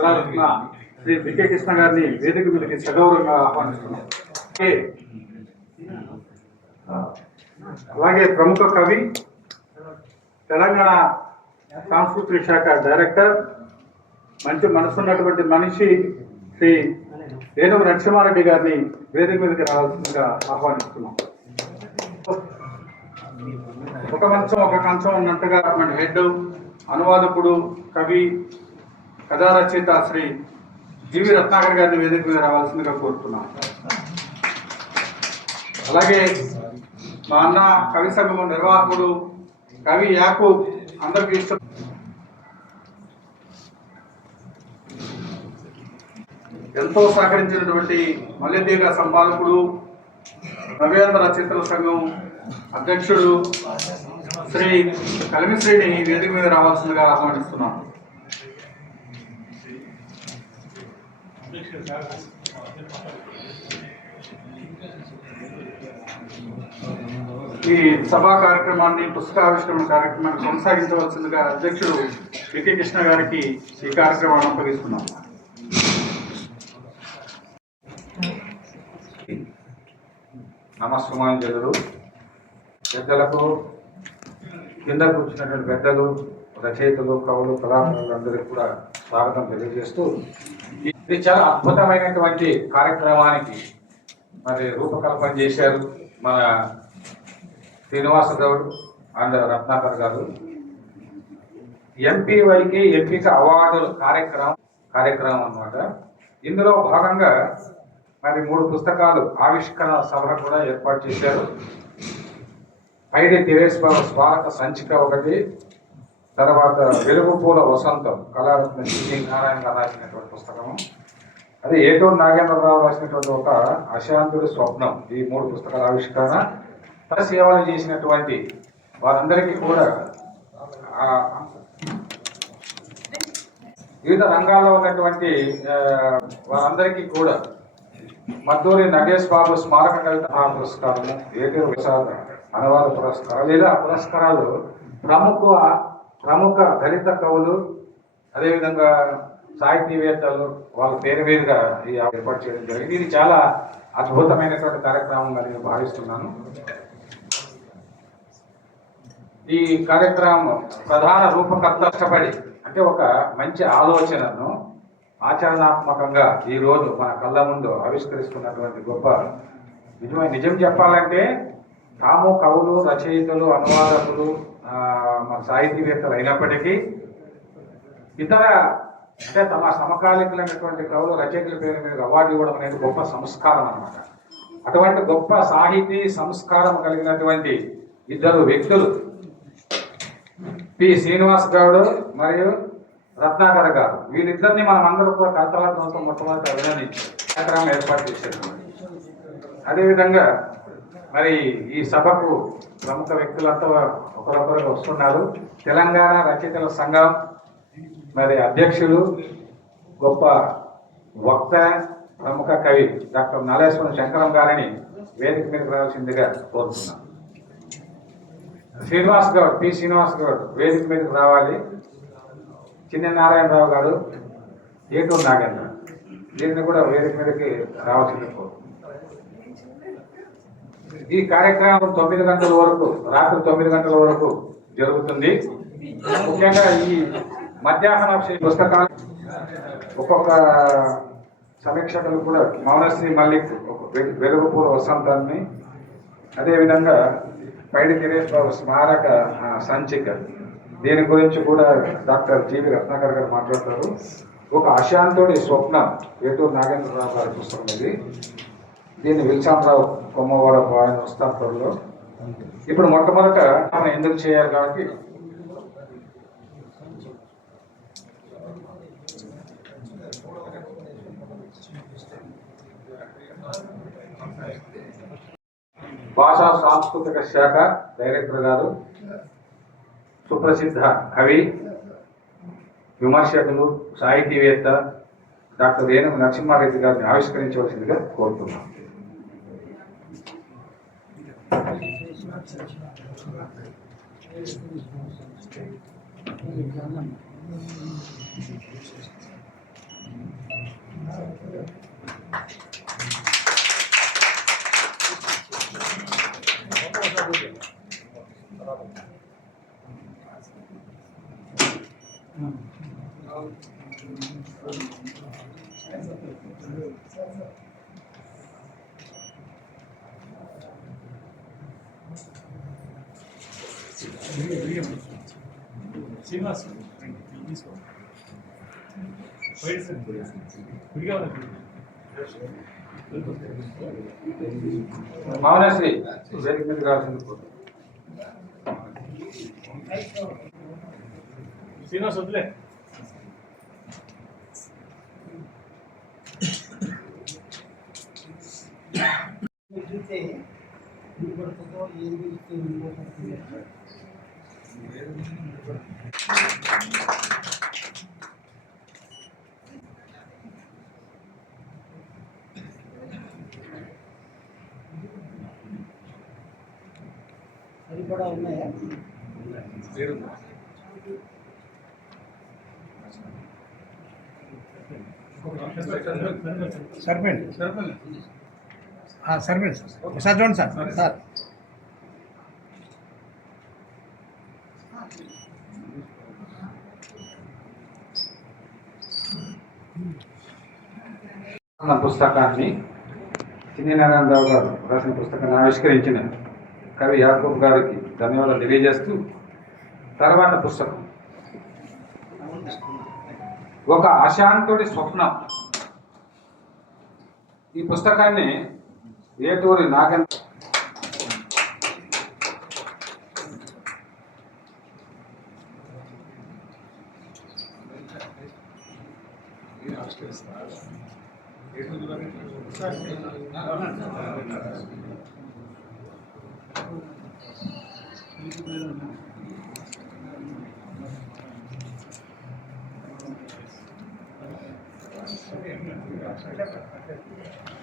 Kalaratna Shri VK Krishna గారిని వేదిక మీదకి సగౌరవంగా ఆహ్వానిస్తున్నాం. అలాగే ప్రముఖ కవి, తెలంగాణ సాంస్కృతిక శాఖ డైరెక్టర్, మంచి మనసున్నటువంటి మనిషి శ్రీ ఏనుగు నరసింహారెడ్డి గారిని వేదిక మీదకి రావాల్సిందిగా ఆహ్వానిస్తున్నాం. ఒక మంచం ఒక కంచం ఉన్నట్టుగా మన హెడ్ అనువాదకుడు, కవి, కథా రచయిత శ్రీ జీవి రత్నాకర్ గారిని వేదిక మీద రావాల్సిందిగా కోరుతున్నాం. అలాగే మా అన్న కవి సంఘం నిర్వాహకుడు కవి యాకూబ్, అందరికీ ఇష్టం ఎంతో సహకరించినటువంటి మల్లెతీగ సంపాదకుడు, నవ్యాంధ్ర చిత్ర సంఘం అధ్యక్షుడు శ్రీ కలిమిశ్రీని వేదిక మీద రావాల్సిందిగా ఆహ్వానిస్తున్నాం. ఈ సభా కార్యక్రమాన్ని, పుస్తకావిష్కరణ కార్యక్రమాన్ని కొనసాగించవలసిందిగా అధ్యక్షుడు వికే కృష్ణ గారికి ఈ కార్యక్రమాన్ని అప్పగిస్తున్నాం. నమస్కారాలు. పెద్దలకు, కింద కూర్చున్నటువంటి పెద్దలు, రచయితలు, కవులు, కళాకారులందరికీ కూడా స్వాగతం తెలియజేస్తూ, ఇది చాలా అద్భుతమైనటువంటి కార్యక్రమానికి మరి రూపకల్పన చేశారు మన శ్రీనివాస గౌడ్ అండ్ రత్నాకర్ గారు. ఎంపీవైకి ఎంపిక అవార్డుల కార్యక్రమం అన్నమాట. ఇందులో భాగంగా మరి 3 పుస్తకాలు ఆవిష్కరణ సభ కూడా ఏర్పాటు చేశారు. పైడి తిరేశ్వర స్మారక సంచిక ఒకటి, తర్వాత వెలుగు పూల వసంతం కళారత్న సి నారాయణ గారు రాసినటువంటి పుస్తకము, అదే ఏటూరు నాగేంద్రరావు రాసినటువంటి ఒక అశాంతుడి స్వప్నం. ఈ 3 పుస్తకాల ఆవిష్కరణ, సేవలు చేసినటువంటి వారందరికీ కూడా వివిధ రంగాల్లో ఉన్నటువంటి వారందరికీ కూడా మద్దూరి నగేష్ బాబు స్మారక కవిత పురస్కారము, ఏటూరు ప్రసాద్ అనువాద పురస్కారం, లేదా పురస్కారాలు ప్రముఖ దళిత కవులు, అదేవిధంగా సాహితీవేత్తలు వాళ్ళ పేరు మీదుగా ఈ ఏర్పాటు చేయడం జరిగింది. ఇది చాలా అద్భుతమైనటువంటి కార్యక్రమంగా నేను భావిస్తున్నాను. ఈ కార్యక్రమం ప్రధాన రూపకర్త కష్టపడి, అంటే ఒక మంచి ఆలోచనను ఆచరణాత్మకంగా ఈరోజు మన కళ్ళ ముందు ఆవిష్కరిస్తున్నటువంటి గొప్ప నిజం చెప్పాలంటే తాము కవులు, రచయితలు, అనువాదకులు, మన సాహితీవేత్తలు అయినప్పటికీ ఇతర అంటే తమ సమకాలీకులైనటువంటి కవులు, రచయితల పేరు మీద అవార్డు ఇవ్వడం అనేది గొప్ప సంస్కారం అన్నమాట. అటువంటి గొప్ప సాహితీ సంస్కారం కలిగినటువంటి 2 వ్యక్తులు పి శ్రీనివాస్ గౌడ్ మరియు రత్నాకర్ గారు, వీళ్ళిద్దరిని మనం అందరూ కూడా కర్తలతో మొట్టమొదటి అభినందించి కార్యక్రమం ఏర్పాటు చేశారు. అదేవిధంగా మరి ఈ సభకు ప్రముఖ వ్యక్తులంతా ఒకరొకరు వస్తున్నారు. తెలంగాణ రచయితల సంఘం మరి అధ్యక్షులు, గొప్ప వక్త, ప్రముఖ కవి డాక్టర్ నాలేశ్వరం శంకరం గారిని వేదిక మీదకి రావాల్సిందిగా కోరుతున్నాం. శ్రీనివాస్ గౌడ్, పి శ్రీనివాస్ గౌడ్ వేదిక మీదకి రావాలి. చిన్న నారాయణరావు గారు, ఏటూరు నాగేంద్ర, దీన్ని కూడా వేదిక మీదకి రావాల్సిందిగా కోరుతున్నాం. ఈ కార్యక్రమం 9 గంటల వరకు, రాత్రి 9 గంటల వరకు జరుగుతుంది. ముఖ్యంగా ఈ మధ్యాహ్న పుస్తకాలు ఒక్కొక్క సమీక్షకులు కూడా మౌనశ్రీ మల్లిక్ వెలుగుపూల వసంతాన్ని, అదేవిధంగా పైడి తిరేశ్వర స్మారక సంచిక, దీని గురించి కూడా డాక్టర్ జీవి రత్నాకర్ గారు మాట్లాడతారు. ఒక అశాంతుడి స్వప్నం, ఏటూరు నాగేంద్రరావు గారి పుస్తకం ఇది. దీన్ని విల్సాంరావు కొమ్మవరపు ఆయన వస్తాంలో. ఇప్పుడు మొట్టమొదట మనం ఎందుకు చేయాలి కాబట్టి భాషా సాంస్కృతిక శాఖ డైరెక్టర్ గారు, సుప్రసిద్ధ కవి, విమర్శకులు, సాహితీవేత్త డాక్టర్ ఏనుగు నరసింహారెడ్డి గారిని ఆవిష్కరించవలసిందిగా కోరుతున్నాం. శ్రీనివాస్ తీసుకో విడిగా మౌనశ్రీ వేదిక మీద రావాల్సింది కోరు. శ్రీనివాస్ వద్దులే అది కూడా ఉన్నాయా? సర్పంచ్ సర్పంచ్ ఒకసారి చూడండి సార్. సార్ నా పుస్తకాన్ని చిన్ని నారాయణరావు గారు రాసిన పుస్తకాన్ని ఆవిష్కరించిన కవి యాకూబ్ గారికి ధన్యవాదాలు తెలియజేస్తూ తర్వాత పుస్తకం ఒక అశాంతుడి స్వప్నం. ఈ పుస్తకాన్ని ఏటూరి నాగన్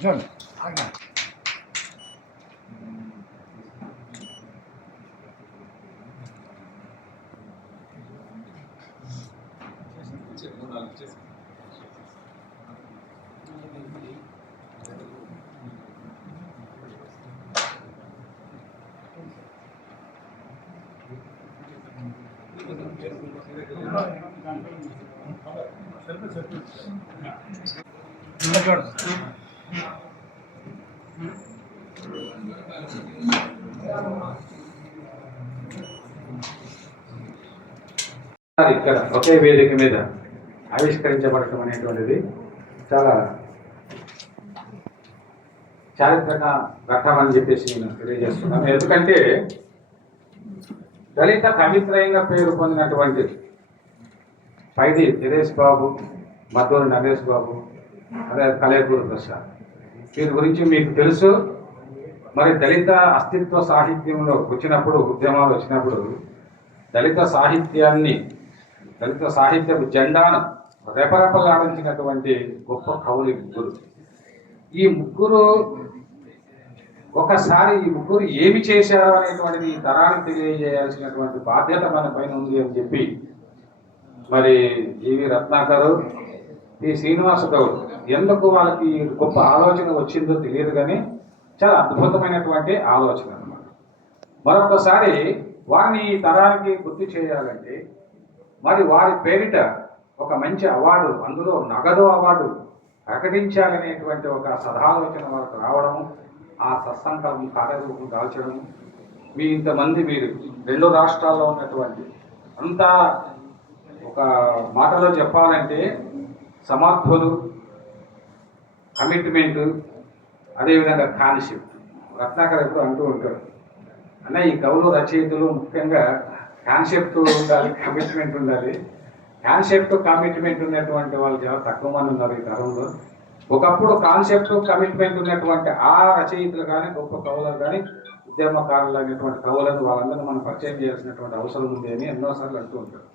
చూడండి ఆగండి. ఇంకా చూడండి. ఇక్కడ ఒకే వేదిక మీద ఆవిష్కరించబడటం అనేటువంటిది చాలా చారిత్రక ఘట్టం అని చెప్పేసి నేను తెలియజేస్తున్నాను. ఎందుకంటే దళిత కవిత్రయంగా పేరు పొందినటువంటి పైది నరేష్ బాబు, మద్దూరి నరేష్ బాబు, అదే కలేకూరు ప్రసాద్, వీరి గురించి మీకు తెలుసు. మరి దళిత అస్తిత్వ సాహిత్యంలో వచ్చినప్పుడు, ఉద్యమాలు వచ్చినప్పుడు దళిత సాహిత్య జెండాను రెపరెపలాడించినటువంటి గొప్ప కవులు ముగ్గురు. ఈ ముగ్గురు ఒకసారి ఈ ముగ్గురు ఏమి చేశారు అనేటువంటిది ఈ తరానికి తెలియజేయాల్సినటువంటి బాధ్యత మన పైన ఉంది అని చెప్పి మరి జీవి రత్నాకరు, ఈ శ్రీనివాస గౌడ్ ఎందుకు వాళ్ళకి గొప్ప ఆలోచన వచ్చిందో తెలియదు, కానీ చాలా అద్భుతమైనటువంటి ఆలోచన అన్నమాట. మరొకసారి వారిని ఈ తరానికి గుర్తు చేయాలంటే మరి వారి పేరిట ఒక మంచి అవార్డు, అందులో నగదు అవార్డు ప్రకటించాలనేటువంటి ఒక సదాలోచన వాళ్ళకు రావడము, ఆ సత్సంకల్పం కార్యరూపం దాల్చడము. మీ ఇంతమంది మీరు 2 రాష్ట్రాల్లో ఉన్నటువంటి అంతా ఒక మాటలో చెప్పాలంటే సమర్థులు, కమిట్మెంటు, అదేవిధంగా కాన్సెప్ట్. రత్నాకర్ ఎప్పుడు అంటూ ఉంటాడు, అన్న ఈ కవులు రచయితలు ముఖ్యంగా కాన్సెప్ట్ ఉండాలి, కమిట్మెంట్ ఉండాలి. కాన్సెప్ట్ కమిట్మెంట్ ఉన్నటువంటి వాళ్ళు చాలా తక్కువ మంది ఉన్నారు ఈ తరంలో. ఒకప్పుడు కాన్సెప్ట్ కమిట్మెంట్ ఉన్నటువంటి ఆ రచయితలు కానీ, గొప్ప కవులు కానీ, ఉద్యమకారులు అనేటువంటి కవులను వాళ్ళందరూ మనం పరిచయం చేయాల్సినటువంటి అవసరం ఉంది అని ఎన్నోసార్లు అంటూ ఉంటారు.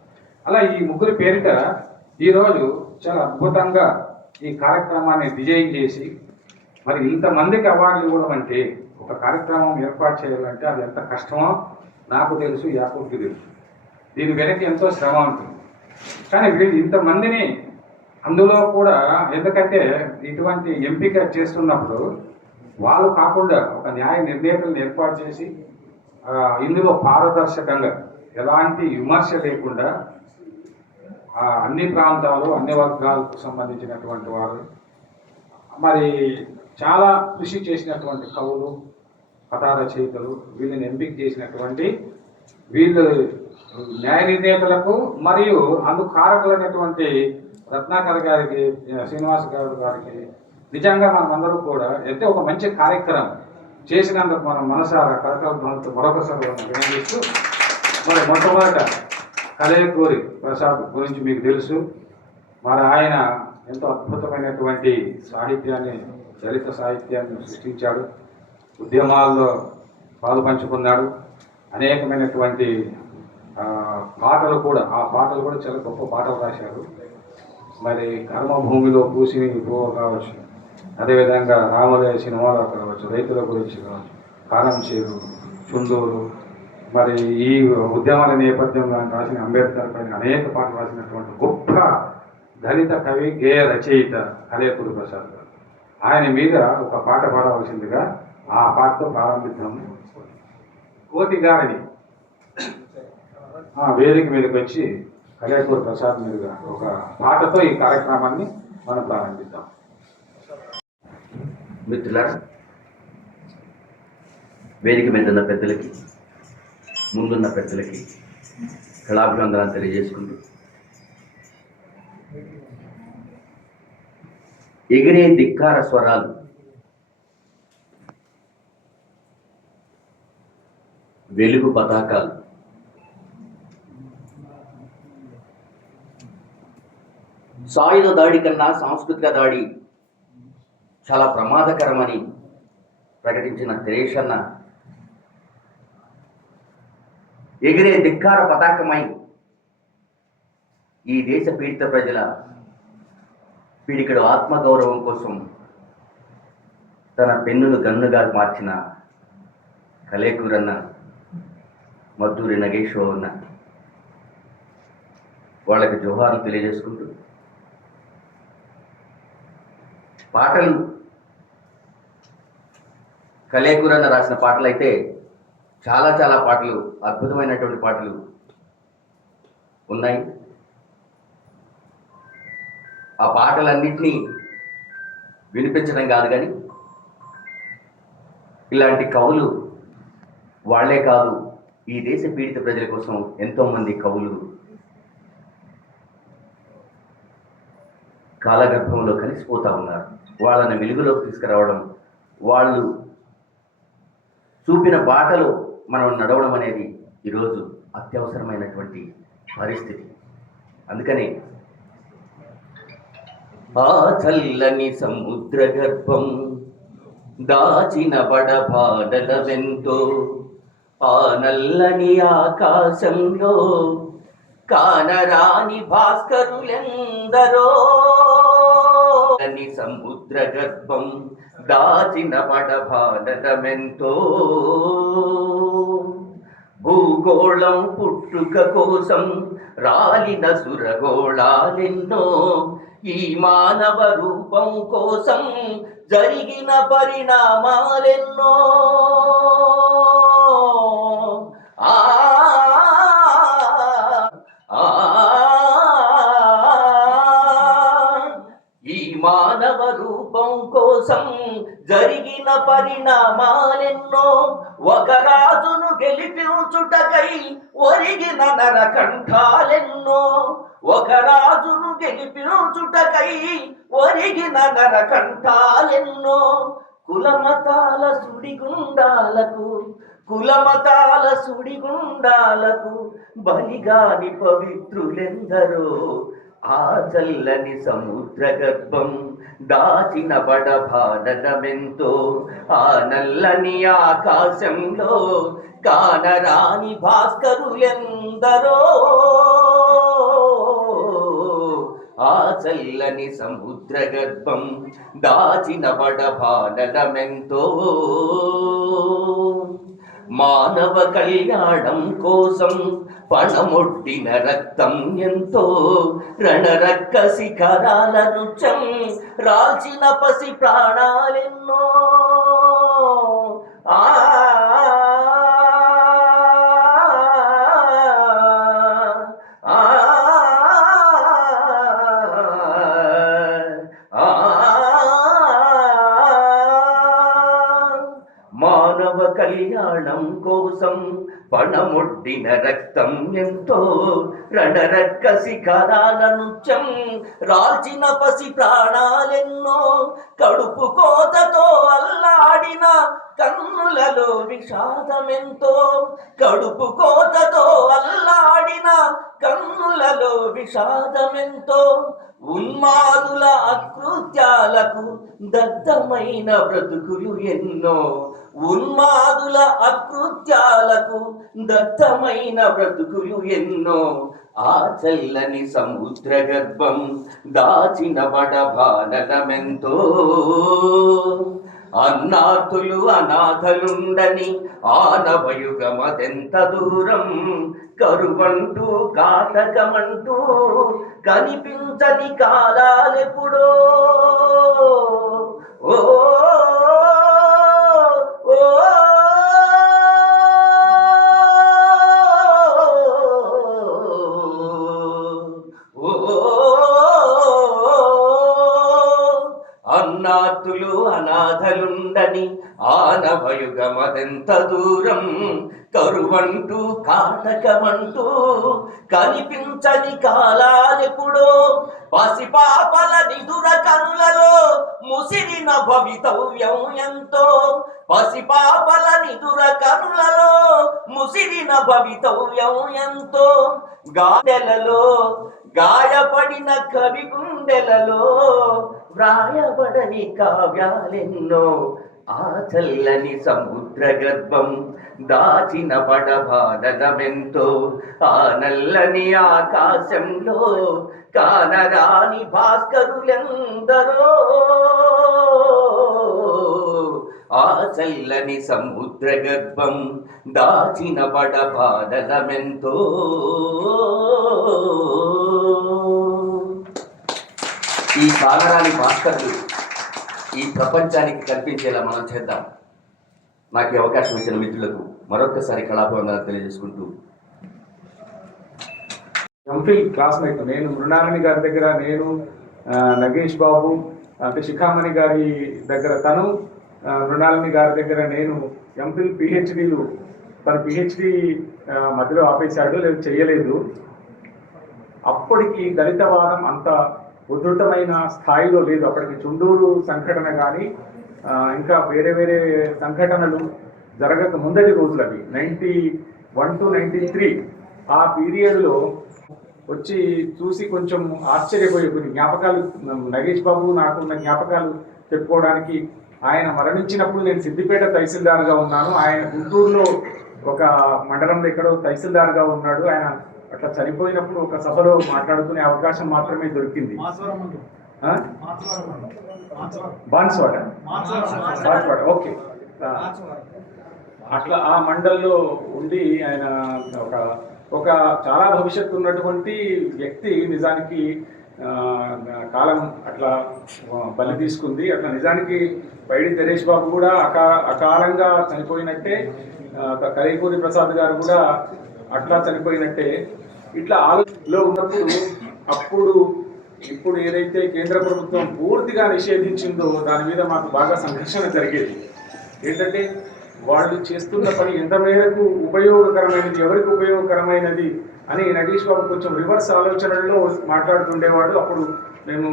అలా ఈ ముగ్గురి పేరిట ఈరోజు చాలా అద్భుతంగా ఈ కార్యక్రమాన్ని డిజైన్ చేసి మరి ఇంతమందికి అవార్డులు ఇవ్వడం అంటే, ఒక కార్యక్రమం ఏర్పాటు చేయాలంటే అది ఎంత కష్టమో నాకు తెలుసు, యాకూబ్కి తెలుసు. దీని వెనక ఎంతో శ్రమ ఉంటుంది. కానీ వీళ్ళు ఇంతమందిని అందులో కూడా ఎందుకంటే ఇటువంటి ఎంపిక చేస్తున్నప్పుడు వాళ్ళు కాకుండా ఒక న్యాయ నిర్ణేతలను ఏర్పాటు చేసి ఇందులో పారదర్శకంగా ఎలాంటి విమర్శ లేకుండా అన్ని ప్రాంతాలు అన్ని వర్గాలకు సంబంధించినటువంటి వారు మరి చాలా కృషి చేసినటువంటి కవులు కథా రచయితలు వీళ్ళని ఎంపిక చేసినటువంటి వీళ్ళు న్యాయ నిర్ణేతలకు మరియు అందుకు కారకులైనటువంటి రత్నాకర్ గారికి శ్రీనివాస్ గారికి నిజంగా మనమందరూ కూడా అయితే ఒక మంచి కార్యక్రమం చేసినందుకు మనం మనసారా కరకలతో మరొకసారి వినియోగిస్తూ మరి మొట్టమొదట కలయకూరి ప్రసాద్ గురించి మీకు తెలుసు. మరి ఆయన ఎంతో అద్భుతమైనటువంటి సాహిత్యాన్ని దళిత సాహిత్యాన్ని సృష్టించాడు, ఉద్యమాల్లో పాలు పంచుకున్నాడు, అనేకమైనటువంటి పాటలు కూడా చాలా గొప్ప పాటలు రాశారు. మరి కర్మభూమిలో పూసి పువ్వు కావచ్చు, అదేవిధంగా రామలయ సినిమాలో కావచ్చు, రైతుల గురించి కావచ్చు, కారం చేరు, చుందూరు, మరి ఈ ఉద్యమాల నేపథ్యంలో రాసిన అంబేద్కర్ పైన అనేక పాటలు రాసినటువంటి గొప్ప దళిత కవి గేయ రచయిత కలయకూరి ప్రసాద్ గారు. ఆయన మీద ఒక పాట పాడవలసిందిగా ఆ పాటతో ప్రారంభిద్దాము. కోటి గారిని వేదిక మీదకి వచ్చి కలయకూరి ప్రసాద్ మీదుగా ఒక పాటతో ఈ కార్యక్రమాన్ని మనం ప్రారంభిద్దాం. మిత్రులారా, వేదిక మీద ఉన్న పెద్దలకి, ముందున్న పెద్దలకి కళాభివందనాలు తెలియజేసుకుంటూ ఎగిరే ధిక్కార స్వరాలు వెలుగు పతాకాలు సాయుధ దాడి కన్నా సాంస్కృతిక దాడి చాలా ప్రమాదకరమని ప్రకటించిన తెరేషన్న ఎగిరే ధిక్కార పతాకమై ఈ దేశ పీడిత ప్రజల పీడికడు ఆత్మగౌరవం కోసం తన పెన్నును గన్నుగా మార్చిన కలేకూరన్న, మద్దూరి నగేశ్వర అన్న వాళ్ళకి జోహార్లు తెలియజేసుకుంటూ పాటలు కలేకూరన్న రాసిన పాటలు అయితే చాలా పాటలు, అద్భుతమైనటువంటి పాటలు ఉన్నాయి. ఆ పాటలన్నింటినీ వినిపించడం కాదు కానీ ఇలాంటి కవులు వాళ్లే కాదు, ఈ దేశ పీడిత ప్రజల కోసం ఎంతోమంది కవులు కాలగర్భంలో కలిసిపోతూ ఉన్నారు. వాళ్ళని వెలుగులోకి తీసుకురావడం, వాళ్ళు చూపిన బాటలో మనం నడవడం అనేది ఈరోజు అత్యవసరమైనటువంటి పరిస్థితి. అందుకనే ఆ చల్లని సముద్ర గర్భం దాచిన బడబాడలవెంతో, ఆ నల్లని ఆకాశంలో కానరాని భాస్కరులెందరో, సముద్ర గర్భం దాచిన బడబాడలమెంతో, భూగోళం పుట్టుక కోసం రాలిన సురగోళాలెన్నో, ఈ మానవ రూపం కోసం జరిగిన పరిణామాలెన్నో, ఆ ఈ మానవ రూపం కోసం జరిగిన పరిణామాలెన్నో, ఒక రాజును గెలిపించుటకై ఒరిగిన నరకంఠాలెన్నో, ఒక రాజును గెలిపించుటకై ఒరిగిన నరకంఠాలెన్నో, కులమతాల సుడిగుండాలకు బలిగాని పవిత్రులెందరో, ఆ చల్లని సముద్ర గర్భం దాచిన బడబాడలమెంతో, ఆ నల్లని ఆకాశంలో కానరాని భాస్కరులెందరో, ఆ చల్లని సముద్ర గర్భం దాచిన బడబాడలమెంతో. మానవ కళ్యాణం కోసం పణమొడ్డిన రక్తం ఎంతో, రణరక్క శిఖరాల నృత్యం రాల్చిన పసి ప్రాణాలెన్నో. ఆ మానవ కళ్యాణం కోసం పణమొడ్డిన రక్తం ఎంతో, రణరక్క శిఖరాల నృత్యం రాల్చిన పసి ప్రాణాలెన్నో. కడుపు కోతతో అల్లాడిన కన్నులలో విషాదమెంతో, కడుపు కోతతో అల్లాడిన కన్నులలో విషాదమెంతో. ఉన్మాదుల అకృత్యాలకు దగ్ధమైన బ్రతుకులు ఎన్నో, ఉన్మాదుల అకృత్యాలకు దగ్ధమైన బ్రతుకులు ఎన్నో. ఆ చల్లని సముద్ర గర్భం దాచిన బడబాలనమెంతో. అన్నార్థులు అనాథలుండని ఆనవయుగమదెంత దూరం, కరువంటూ కాటకమంటూ కనిపించని కాలాలెప్పుడో. ఓ ఓ అన్నార్థులు అనాథలుండని ఆనవయుగమదెంత దూరం, కరువంటూ కాటకమంటూ కనిపించని కాలాలెప్పుడో. పసిపాపల నిదుర కనులలో ముసిరిన భవితవ్యం ఎంతో, పసిపాపల నిదుర కనులలో ముసిరిన భవితవ్యం ఎంతో. గాడెలలో గాయపడిన కవి గుండెలలో వ్రాయబడని కావ్యాలెన్నో. ఆ చల్లని సముద్ర గర్భం దాచిన పడబాలనమెంతో. ఆ నల్లని ఆకాశంలో కానరాని భాస్కరులెందరో. ఆ చల్లని సముద్ర గర్భం దాచిన పడబాలనమెంతో. ఈ కానరాని భాస్కరులు ఈ ప్రపంచానికి కల్పించేలా మనం చేద్దాం. నాకు ఈ అవకాశం ఇచ్చిన మిత్రులకు మరొక్కసారి కళాభివందనాలు తెలియజేసుకుంటూ, ఎంఫిల్ క్లాస్మేట్ నేను మృణాలిని గారి దగ్గర, నేను నగేష్ బాబు అంటే శిఖామణి గారి దగ్గర తను, మృణాలిని గారి దగ్గర నేను ఎంఫిల్ పిహెచ్డీలు. తను పిహెచ్డి మధ్యలో ఆపేశాడు, లేదు చేయలేదు. అప్పటికి దళితవాదం అంత ఉధృతమైన స్థాయిలో లేదు. అప్పటికి చుండూరు సంఘటన కానీ ఇంకా వేరే వేరే సంఘటనలు జరగక ముందటి రోజులు అవి 91 to 93 ఆ పీరియడ్లో వచ్చి చూసి కొంచెం ఆశ్చర్యపోయే కొన్ని జ్ఞాపకాలు నగేష్ బాబు నాకున్న జ్ఞాపకాలు చెప్పుకోవడానికి. ఆయన మరణించినప్పుడు నేను సిద్దిపేట తహసీల్దార్గా ఉన్నాను, ఆయన గుంటూరులో ఒక మండలంలో ఎక్కడో తహసీల్దార్గా ఉన్నాడు. ఆయన అట్లా చనిపోయినప్పుడు ఒక సభలో మాట్లాడుకునే అవకాశం మాత్రమే దొరికింది. బాన్స్వాడ, ఓకే. అట్లా ఆ మండల్లో ఉండి ఆయన ఒక చాలా భవిష్యత్తు ఉన్నటువంటి వ్యక్తి. నిజానికి కాలం అట్లా బలి తీసుకుంది. అట్లా నిజానికి పైడి నరేష్ బాబు కూడా అకాలంగా చనిపోయినట్టే, కరైకూరి ప్రసాద్ గారు కూడా అట్లా చనిపోయినట్టే. ఇట్లా ఆలోచనలో ఉన్నప్పుడు ఇప్పుడు ఏదైతే కేంద్ర ప్రభుత్వం పూర్తిగా నిషేధించిందో దాని మీద మాకు బాగా సంఘర్షణ జరిగేది. ఏంటంటే వాళ్ళు చేస్తున్న పని ఎంత మేరకు ఉపయోగకరమైనది, ఎవరికి ఉపయోగకరమైనది అని నగేష్ బాబు కొంచెం రివర్స్ ఆలోచనల్లో మాట్లాడుతుండేవాడు. అప్పుడు మేము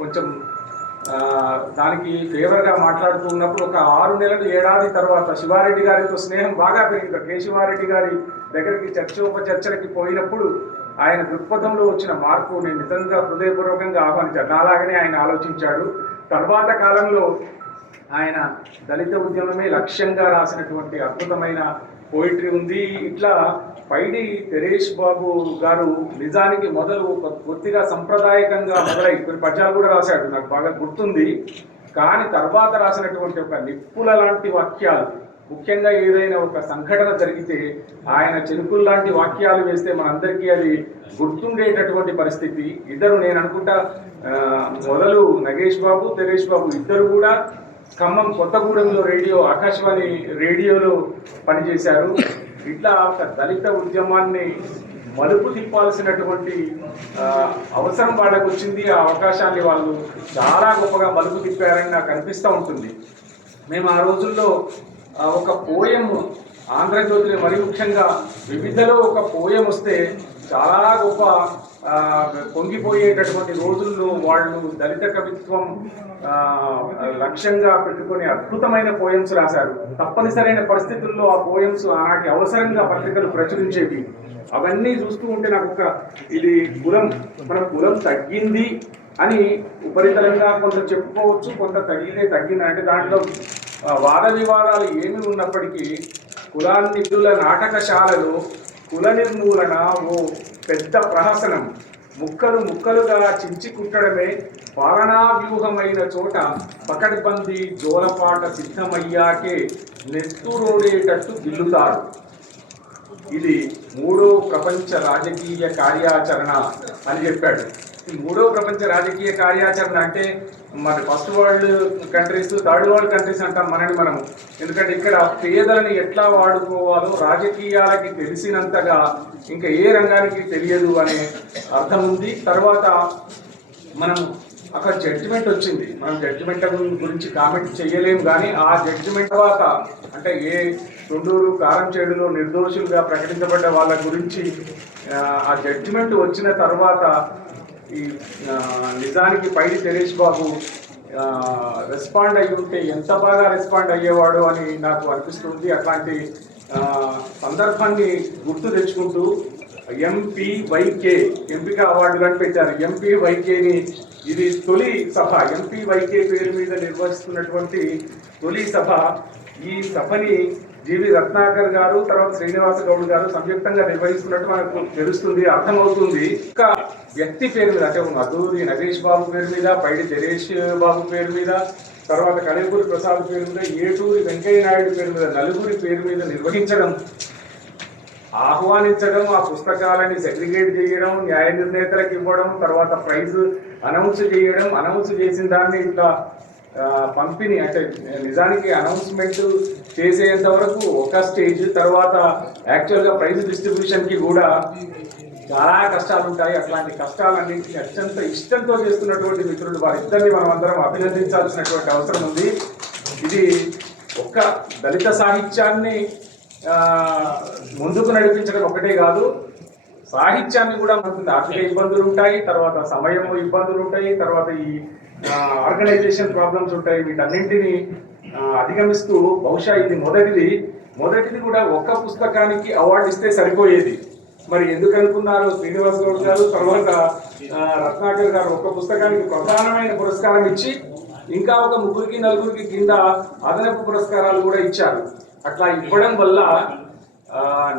కొంచెం దానికి ఫేవర్గా మాట్లాడుతున్నప్పుడు ఒక 6 నెలలు ఏడాది తర్వాత శివారెడ్డి గారితో స్నేహం బాగా పెరిగింది. కె శివారెడ్డి గారి దగ్గరికి చర్చలకి పోయినప్పుడు ఆయన దృక్పథంలో వచ్చిన మార్పు నేను నిజంగా హృదయపూర్వకంగా ఆహ్వానించాను. అలాగనే ఆయన ఆలోచించాడు. తర్వాత కాలంలో ఆయన దళిత ఉద్యమమే లక్ష్యంగా రాసినటువంటి అద్భుతమైన పోయిటరీ ఉంది. ఇట్లా పైడి నరేష్ బాబు గారు నిజానికి మొదలు పూర్తిగా సంప్రదాయకంగా మొదలై కొన్ని పద్యాలు కూడా రాశాడు, నాకు బాగా గుర్తుంది. కానీ తర్వాత రాసినటువంటి ఒక నిప్పుల లాంటి వాక్యాలు, ముఖ్యంగా ఏదైనా ఒక సంఘటన జరిగితే ఆయన చెరుకులు లాంటి వాక్యాలు వేస్తే మనందరికీ అది గుర్తుండేటటువంటి పరిస్థితి. ఇద్దరు నేను అనుకుంటా మొదలు నగేష్ బాబు, తెరేష్ బాబు ఇద్దరు కూడా ఖమ్మం కొత్తగూడెంలో ఆకాశవాణి రేడియోలో పనిచేశారు. ఇట్లా ఒక దళిత ఉద్యమాన్ని మలుపు తిప్పాల్సినటువంటి అవసరం వాళ్ళకు వచ్చింది. ఆ అవకాశాన్ని వాళ్ళు చాలా గొప్పగా మలుపు తిప్పారని నాకు అనిపిస్తూ ఉంటుంది. మేము ఆ రోజుల్లో ఒక పోయం ఆంధ్రజ్యోతిని మరి ముఖ్యంగా వివిధలో ఒక పోయం వస్తే చాలా గొప్ప పొంగిపోయేటటువంటి రోజుల్లో వాళ్ళు దళిత కవిత్వం లక్ష్యంగా పెట్టుకొని అద్భుతమైన పోయమ్స్ రాశారు. తప్పనిసరైన పరిస్థితుల్లో ఆ పోయమ్స్ ఆనాటి అవసరంగా పత్రికలు ప్రచురించేవి. అవన్నీ చూస్తూ ఉంటే నాకు ఇది మన కులం తగ్గింది అని ఉపరితలంగా కొంత చెప్పుకోవచ్చు, కొంత తగ్గింది అంటే దాంట్లో వాద వివాదాలు ఏమి ఉన్నప్పటికీ కులాన్నిధుల నాటకశాలలో కుల నిర్మూలన ఓ పెద్ద ప్రహసనం. ముక్కలుగా చించి కుట్టడమే పాలనా వ్యూహమైన చోట పకడ్బందీ జోలపాట సిద్ధమయ్యాకే నెత్తురోడేటట్టు గిల్లుతారు. ఇది 3వ ప్రపంచ రాజకీయ కార్యాచరణ అని చెప్పాడు. ఈ 3వ ప్రపంచ రాజకీయ కార్యాచరణ అంటే మన first world countries, third world countries అంటాం మనం. ఎందుకంటే ఇక్కడ పేదలని ఎట్లా వాడుకోవాలో రాజకీయాలకి తెలిసినంతగా ఇంకా ఏ రంగానికి తెలియదు అనే అర్థం ఉంది. తర్వాత మనం అక్కడ జడ్జిమెంట్ వచ్చింది. మనం జడ్జిమెంట్ గురించి కామెంట్ చేయలేము, కానీ ఆ జడ్జిమెంట్ తర్వాత అంటే తొండూరు కారంచేడులో నిర్దోషులుగా ప్రకటించబడ్డ వాళ్ళ గురించి ఆ జడ్జిమెంట్ వచ్చిన తర్వాత ఈ నిజానికి పైడి తెరేష్ బాబు రెస్పాండ్ అయ్యి ఉంటే ఎంత బాగా రెస్పాండ్ అయ్యేవాడు అని నాకు అనిపిస్తుంది. అట్లాంటి సందర్భాన్ని గుర్తు తెచ్చుకుంటూ ఎంపీవైకే ఎంపిక అవార్డులు అని పెట్టారు. ఎంపీవైకేని ఇది తొలి సభ, ఎంపీవైకే పేరు మీద నిర్వహిస్తున్నటువంటి తొలి సభ. ఈ సభని జీవి రత్నాకర్ గారు, తర్వాత శ్రీనివాస గౌడ్ గారు సంయుక్తంగా నిర్వహిస్తున్నట్టు మనకు తెలుస్తుంది, అర్థమవుతుంది. ఇంకా వ్యక్తి పేరు మీద అంటే మధూరి నగేష్ బాబు పేరు మీద, పైడి తెరేష్ బాబు పేరు మీద, తర్వాత కళేపూరి ప్రసాద్ పేరు మీద, ఏటూరి వెంకయ్య నాయుడు పేరు మీద, నలుగురి పేరు మీద నిర్వహించడం, ఆహ్వానించడం, ఆ పుస్తకాలని సెగ్రిగేట్ చేయడం, న్యాయ నిర్ణేతలకు ఇవ్వడం, తర్వాత ప్రైజ్ అనౌన్స్ చేయడం, అనౌన్స్ చేసిన దాన్ని ఇట్లా పంపిణీ అంటే నిజానికి అనౌన్స్మెంట్ చేసేంత వరకు ఒక స్టేజ్, తర్వాత యాక్చువల్గా ప్రైజ్ డిస్ట్రిబ్యూషన్కి కూడా చాలా కష్టాలు ఉంటాయి. అట్లాంటి కష్టాలన్నింటినీ అత్యంత ఇష్టంతో చేస్తున్నటువంటి మిత్రులు వారిద్దరిని మనం అందరం అభినందించాల్సినటువంటి అవసరం ఉంది. ఇది ఒక్క దళిత సాహిత్యాన్ని ముందుకు నడిపించడం ఒకటే కాదు, సాహిత్యాన్ని కూడా మనకు ఆర్థిక ఇబ్బందులు ఉంటాయి, తర్వాత సమయం ఇబ్బందులు ఉంటాయి, తర్వాత ఈ ఆర్గనైజేషన్ ప్రాబ్లమ్స్ ఉంటాయి. వీటన్నింటినీ అధిగమిస్తూ బహుశా ఇది మొదటిది కూడా ఒక్క పుస్తకానికి అవార్డు ఇస్తే సరిపోయేది. మరి ఎందుకు అనుకున్నారు శ్రీనివాస్ గౌడ్ గారు, తర్వాత రత్నాకర్ గారు ఒక్క పుస్తకానికి ప్రధానమైన పురస్కారం ఇచ్చి ఇంకా ఒక 3-4 కింద అదనపు పురస్కారాలు కూడా ఇచ్చారు. అట్లా ఇవ్వడం వల్ల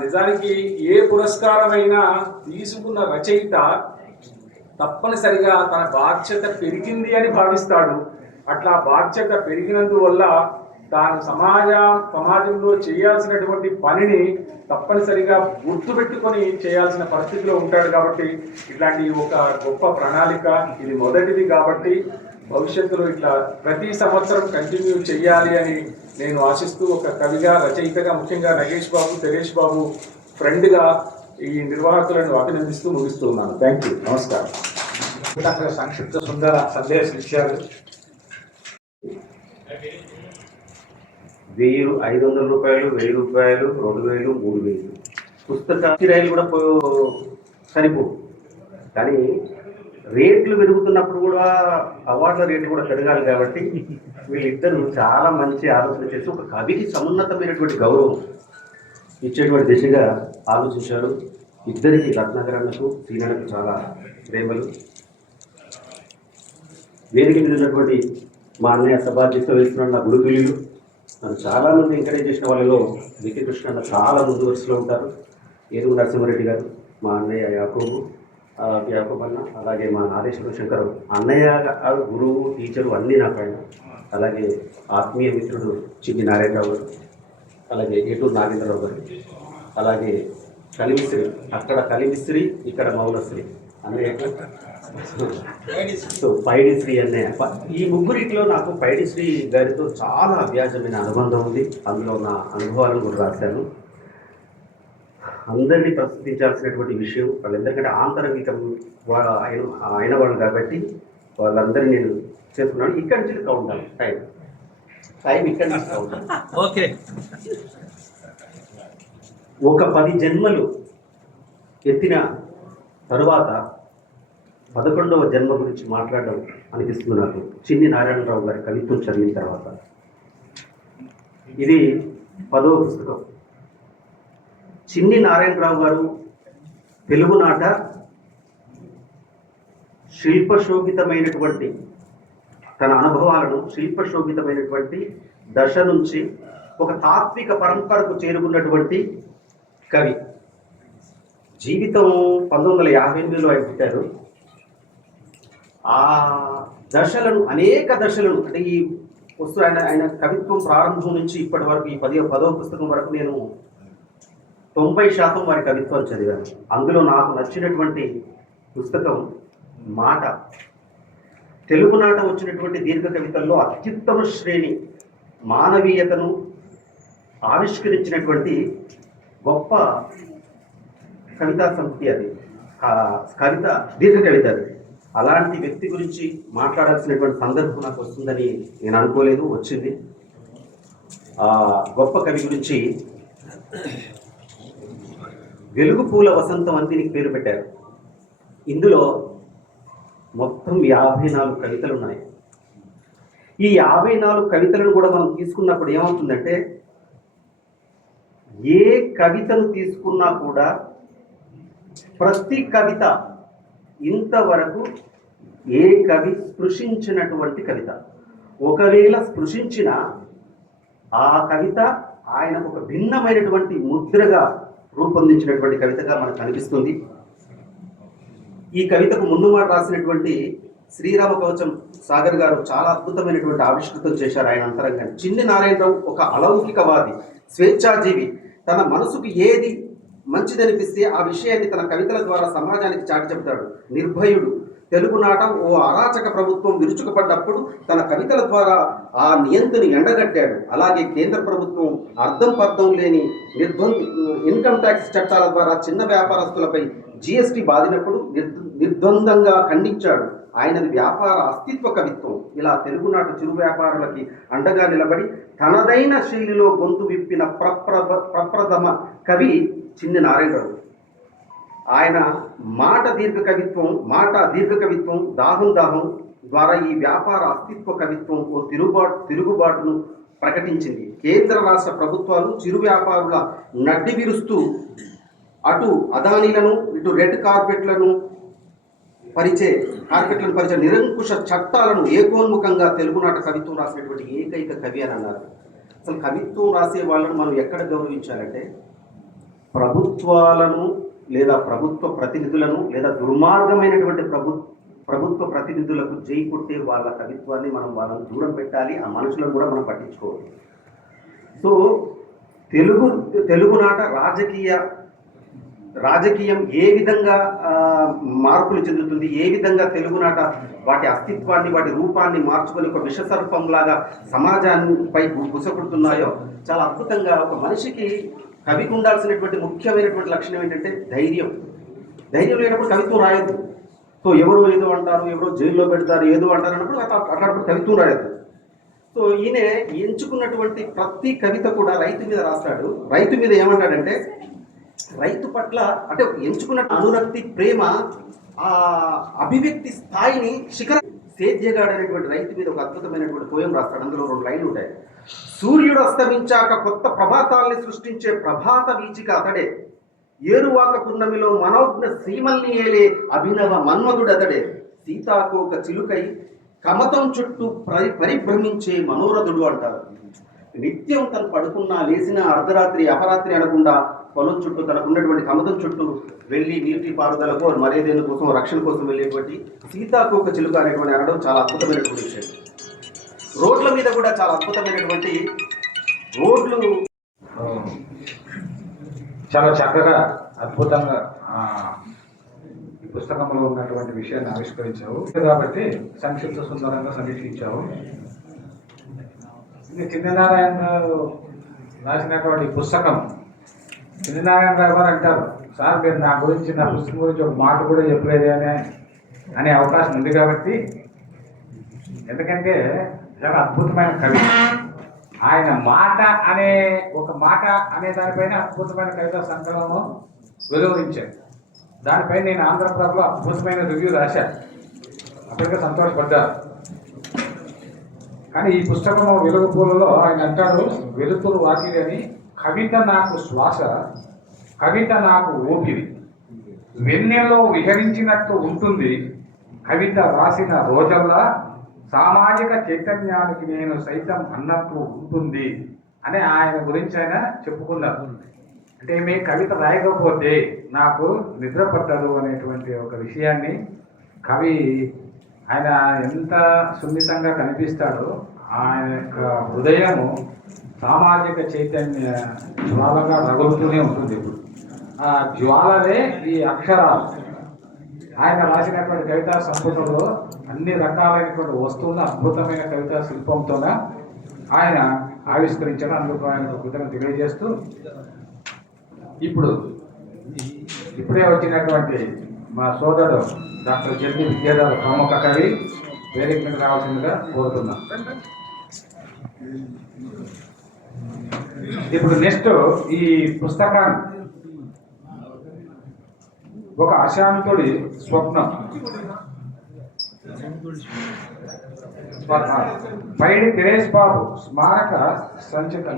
నిజానికి ఏ పురస్కారమైనా తీసుకున్న రచయిత తప్పనిసరిగా తన బాధ్యత పెరిగింది అని భావిస్తాడు. అట్లా బాధ్యత పెరిగినందువల్ల తాను సమాజంలో చేయాల్సినటువంటి పనిని తప్పనిసరిగా గుర్తుపెట్టుకొని చేయాల్సిన పరిస్థితిలో ఉంటాడు. కాబట్టి ఇట్లాంటి ఒక గొప్ప ప్రణాళిక ఇది మొదటిది. కాబట్టి భవిష్యత్తులో ఇట్లా ప్రతి సంవత్సరం కంటిన్యూ చేయాలి అని నేను ఆశిస్తూ, ఒక కవిగా, రచయితగా, ముఖ్యంగా నగేష్ బాబు, తెరేష్ బాబు ఫ్రెండ్గా ఈ నిర్వాహకులను అభినందిస్తూ ముగిస్తున్నాను. థ్యాంక్ యూ, నమస్కారం. సంక్షిప్త సుందర సందేశం ఇచ్చారు. 500 రూపాయలు, 1000 రూపాయలు, 2000, 3000 పుస్తక కిరాయిలు కూడా సరిపో. కానీ రేట్లు పెరుగుతున్నప్పుడు కూడా అవార్డుల రేట్లు కూడా పెరగాలి. కాబట్టి వీళ్ళిద్దరూ చాలా మంచి ఆలోచన చేసి ఒక కవికి సమున్నతమైనటువంటి గౌరవం ఇచ్చేటువంటి దిశగా ఆలోచించారు. ఇద్దరికి రత్నాకరన్నకు, శ్రీనాథకు చాలా ప్రేమలు. వేదిక మీద ఉన్నటువంటి మా అన్నయ్య సభాధ్యక్ష వేస్తున్న నా గురుతుల్యులు, నన్ను చాలామంది ఎంకరేజ్ చేసిన వాళ్ళలో వికి కృష్ణ అన్న చాలా ముందు వరుసలో ఉంటారు. ఏనుగు నరసింహారెడ్డి గారు, మా అన్నయ్య యాకోబు అన్న, అలాగే మా నాగేశ్వర శంకర్ అన్నయ్య గురువు, టీచరు అన్నీ నాకు ఆయన. అలాగే ఆత్మీయ మిత్రుడు చిన్ని నారాయణరావు గారు, అలాగే ఏటూరు నాగేంద్రరావు గారు, అలాగే కలిమిశ్రీ, అక్కడ కలిమిశ్రీ ఇక్కడ మౌనశ్రీ అన్నయ్య. సో పైడిశ్రీ అన్నయ్య. ఈ ముగ్గురిలో నాకు పైడిశ్రీ గారితో చాలా అవ్యాజమైన అనుబంధం ఉంది. అందులో నా అనుభవాలను కూడా రాశాను. అందరినీ ప్రస్తుతించాల్సినటువంటి విషయం వాళ్ళు, ఎందుకంటే ఆంతరంగికం అయిన వాళ్ళు కాబట్టి వాళ్ళందరినీ నేను చేసుకున్నాను. ఇక్కడి నుంచి కౌంటాను టైం ఇక్కడి నుంచి కౌంటాను. ఓకే. ఒక 10 జన్మలు ఎత్తిన తరువాత 11వ జన్మ గురించి మాట్లాడడం అనిపిస్తుంది నాకు. చిన్ని నారాయణరావు గారి కవిత్వం చదివిన తర్వాత. ఇది 10వ పుస్తకం. చిన్ని నారాయణరావు గారు తెలుగునాట శిల్పశోభితమైనటువంటి తన అనుభవాలను శిల్పశోభితమైనటువంటి దశ నుంచి ఒక తాత్విక పరంపరకు చేరుకున్నటువంటి కవి. జీవితం 1958లో ఆయన పుట్టారు. ఆ దశలను, అనేక దశలను, అంటే ఈ పుస్తకం ఆయన కవిత్వం ప్రారంభం నుంచి ఇప్పటి వరకు ఈ 10వ పుస్తకం వరకు నేను 90% వారి కవిత్వాలు చదివాను. అందులో నాకు నచ్చినటువంటి పుస్తకం మాట. తెలుగునాట వచ్చినటువంటి దీర్ఘ కవితల్లో అత్యుత్తమ శ్రేణి మానవీయతను ఆవిష్కరించినటువంటి గొప్ప కవితా సంపుటి అది, కవిత దీర్ఘ కవిత అది. అలాంటి వ్యక్తి గురించి మాట్లాడాల్సినటువంటి సందర్భం నాకు వస్తుందని నేను అనుకోలేదు, వచ్చింది. ఆ గొప్ప కవి గురించి వెలుగు పూల వసంతం అని దీనికి పేరు పెట్టారు. ఇందులో మొత్తం 54 కవితలు ఉన్నాయి. ఈ 54 కవితలను కూడా మనం తీసుకున్నప్పుడు ఏమవుతుందంటే, ఏ కవితను తీసుకున్నా కూడా ప్రతి కవిత ఇంతవరకు ఏ కవి స్పృశించినటువంటి కవిత. ఒకవేళ స్పృశించిన ఆ కవిత ఆయన ఒక భిన్నమైనటువంటి ముద్రగా రూపొందించినటువంటి కవితగా మనకు కనిపిస్తుంది. ఈ కవితకు ముందు మాట రాసినటువంటి శ్రీరామ కవచం సాగర్ గారు చాలా అద్భుతమైనటువంటి ఆవిష్కృతం చేశారు ఆయన అంతరంగాన్ని. చిన్ని నారాయణరావు ఒక అలౌకికవాది, స్వేచ్ఛాజీవి. తన మనసుకు ఏది మంచిదనిపిస్తే ఆ విషయాన్ని తన కవితల ద్వారా సమాజానికి చాటి చెబుతాడు. నిర్భయుడు. తెలుగునాట ఓ అరాచక ప్రభుత్వం విరుచుకుపడ్డప్పుడు తన కవితల ద్వారా ఆ నియంత్రణని ఎండగట్టాడు. అలాగే కేంద్ర ప్రభుత్వం అర్థం పర్థం లేని ఇన్కమ్ ట్యాక్స్ చట్టాల ద్వారా చిన్న వ్యాపారస్తులపై జిఎస్టీ బాధినప్పుడు నిర్ద్వందంగా ఖండించాడు. ఆయనది వ్యాపార అస్తిత్వ కవిత్వం. ఇలా తెలుగునాట చిరు వ్యాపారులకి అండగా నిలబడి తనదైన శైలిలో గొంతు విప్పిన ప్రప్రథమ కవి చిన్ని నారాయణరావు. ఆయన మాట దీర్ఘ కవిత్వం దాహం ద్వారా ఈ వ్యాపార అస్తిత్వ కవిత్వం ఓ తిరుగుబాటును ప్రకటించింది. కేంద్ర రాష్ట్ర ప్రభుత్వాలు చిరు వ్యాపారుల నడ్డి విరుస్తూ అటు అదానీలను ఇటు రెడ్ కార్పెట్లను పరిచే నిరంకుశ చట్టాలను ఏకోన్ముఖంగా తెలుగునాట కవిత్వం రాసినటువంటి ఏకైక కవి అని అన్నారు. అసలు కవిత్వం రాసే వాళ్ళను మనం ఎక్కడ గౌరవించాలంటే, ప్రభుత్వాలను లేదా ప్రభుత్వ ప్రతినిధులను లేదా దుర్మార్గమైనటువంటి ప్రభుత్వ ప్రతినిధులకు జై కొట్టే వాళ్ళ కవిత్వాన్ని వాళ్ళని దూరం పెట్టాలి. ఆ మనుషులను కూడా మనం పట్టించుకోవాలి. సో తెలుగునాట రాజకీయం ఏ విధంగా మార్పులు చెందుతుంది, ఏ విధంగా తెలుగునాట వాటి అస్తిత్వాన్ని వాటి రూపాన్ని మార్చుకొని ఒక విషసర్పంలాగా సమాజాన్నిపై గుసపడుతున్నాయో చాలా అద్భుతంగా. ఒక మనిషికి కవికి ఉండాల్సినటువంటి ముఖ్యమైనటువంటి లక్షణం ఏంటంటే ధైర్యం లేనప్పుడు కవిత్వం రాయదు. సో ఎవరో ఏదో అంటారు, ఎవరో జైల్లో పెడతారు, ఏదో అంటారు అన్నప్పుడు అట్లాంటప్పుడు కవిత్వం రాయదు. సో ఈయన ఎంచుకున్నటువంటి ప్రతి కవిత కూడా రైతు మీద రాస్తాడు. రైతు మీద ఏమంటాడంటే, రైతు పట్ల అంటే ఎంచుకున్న అనురక్తి, ప్రేమ, ఆ అభివ్యక్తి స్థాయిని సేద్యగాడు అనేటువంటి రైతు మీద ఒక అద్భుతమైనటువంటి పోయం రాస్తాడు. అందులో 2 లైన్లు ఉంటాయి. సూర్యుడు అస్తమించాక కొత్త ప్రభాతాల్ని సృష్టించే ప్రభాత వీచిక అతడే, ఏరువాక పున్నమిలో మనోజ్ఞ శ్రీమల్ని ఏలే అభినవ మన్మధుడు అతడే, సీతాకోక చిలుకై కమతం చుట్టూ పరిభ్రమించే మనోరథుడు అంటారు. నిత్యం తను పడుకున్నా లేచినా అర్ధరాత్రి అపరాత్రి అనకుండా పొలం చుట్టూ తనకున్నటువంటి కమతం చుట్టూ వెళ్ళి నీటి పారుదలకు మరేదేని కోసం రక్షణ కోసం వెళ్ళేటువంటి సీతాకోక చిలుక అనేటువంటి అనడం చాలా అద్భుతమైనటువంటి విషయం. రోడ్ల మీద కూడా చాలా అద్భుతమైనటువంటి రోడ్లు చాలా చక్కగా అద్భుతంగా ఈ పుస్తకంలో ఉన్నటువంటి విషయాన్ని ఆవిష్కరించావు కాబట్టి సంక్షిప్త సుందరంగా సమీక్షించావు. ఇది చిన్ననారాయణ గారు రాసినటువంటి పుస్తకం. చిన్ననారాయణ రావు గారు అంటారు, సార్ మీరు నా పుస్తకం గురించి ఒక మాట కూడా చెప్పలేదు అనే అవకాశం ఉంది కాబట్టి, ఎందుకంటే చాలా అద్భుతమైన కవి. ఆయన మాట అనే దానిపైన అద్భుతమైన కవితా సంకలనం వెలువరించారు. దానిపైన నేను ఆంధ్రప్రభలో అద్భుతమైన రివ్యూ రాశాను. అప్పటికే సంతోషపడ్డారు. కానీ ఈ పుస్తకం వెలుగు పూలలో ఆయన అంటాడు, వెలుతురు వాకిలి అని, కవిత నాకు శ్వాస, కవిత నాకు ఊపిరి, వెన్నెల్లో విహరించినట్టు ఉంటుంది కవిత రాసిన రోజల్లా, సామాజిక చైతన్యానికి నేను సైతం అన్నట్లు ఉంటుంది అని ఆయన గురించి ఆయన చెప్పుకున్నారు. అంటే మీ కవిత రాయకపోతే నాకు నిద్ర పట్టదు అనేటువంటి ఒక విషయాన్ని కవి ఆయన ఎంత సున్నితంగా కనిపిస్తాడో, ఆయన యొక్క హృదయము సామాజిక చైతన్య జ్వాలగా రగులుతూనే ఉంటుంది. ఇప్పుడు ఆ జ్వాలనే ఈ అక్షరాలు. ఆయన రాసినటువంటి కవితా సంపుటంలో అన్ని రకాలైనటువంటి వస్తువులను అద్భుతమైన కవితా శిల్పంతోన ఆయన ఆవిష్కరించాడు. అందుకు ఆయన కృతజ్ఞత తెలియజేస్తూ, ఇప్పుడే వచ్చినటువంటి మా సోదరుడు డాక్టర్ జెల్లి విద్యాధర్ ప్రముఖ కవి వేదిక మీద రావాల్సిందిగా కోరుతున్నాం. ఇప్పుడు నెక్స్ట్ ఈ పుస్తకాన్ని ఒక అశాంతుడి స్వప్నం పైడి తిరేష్ బాబు స్మారక సంచితం.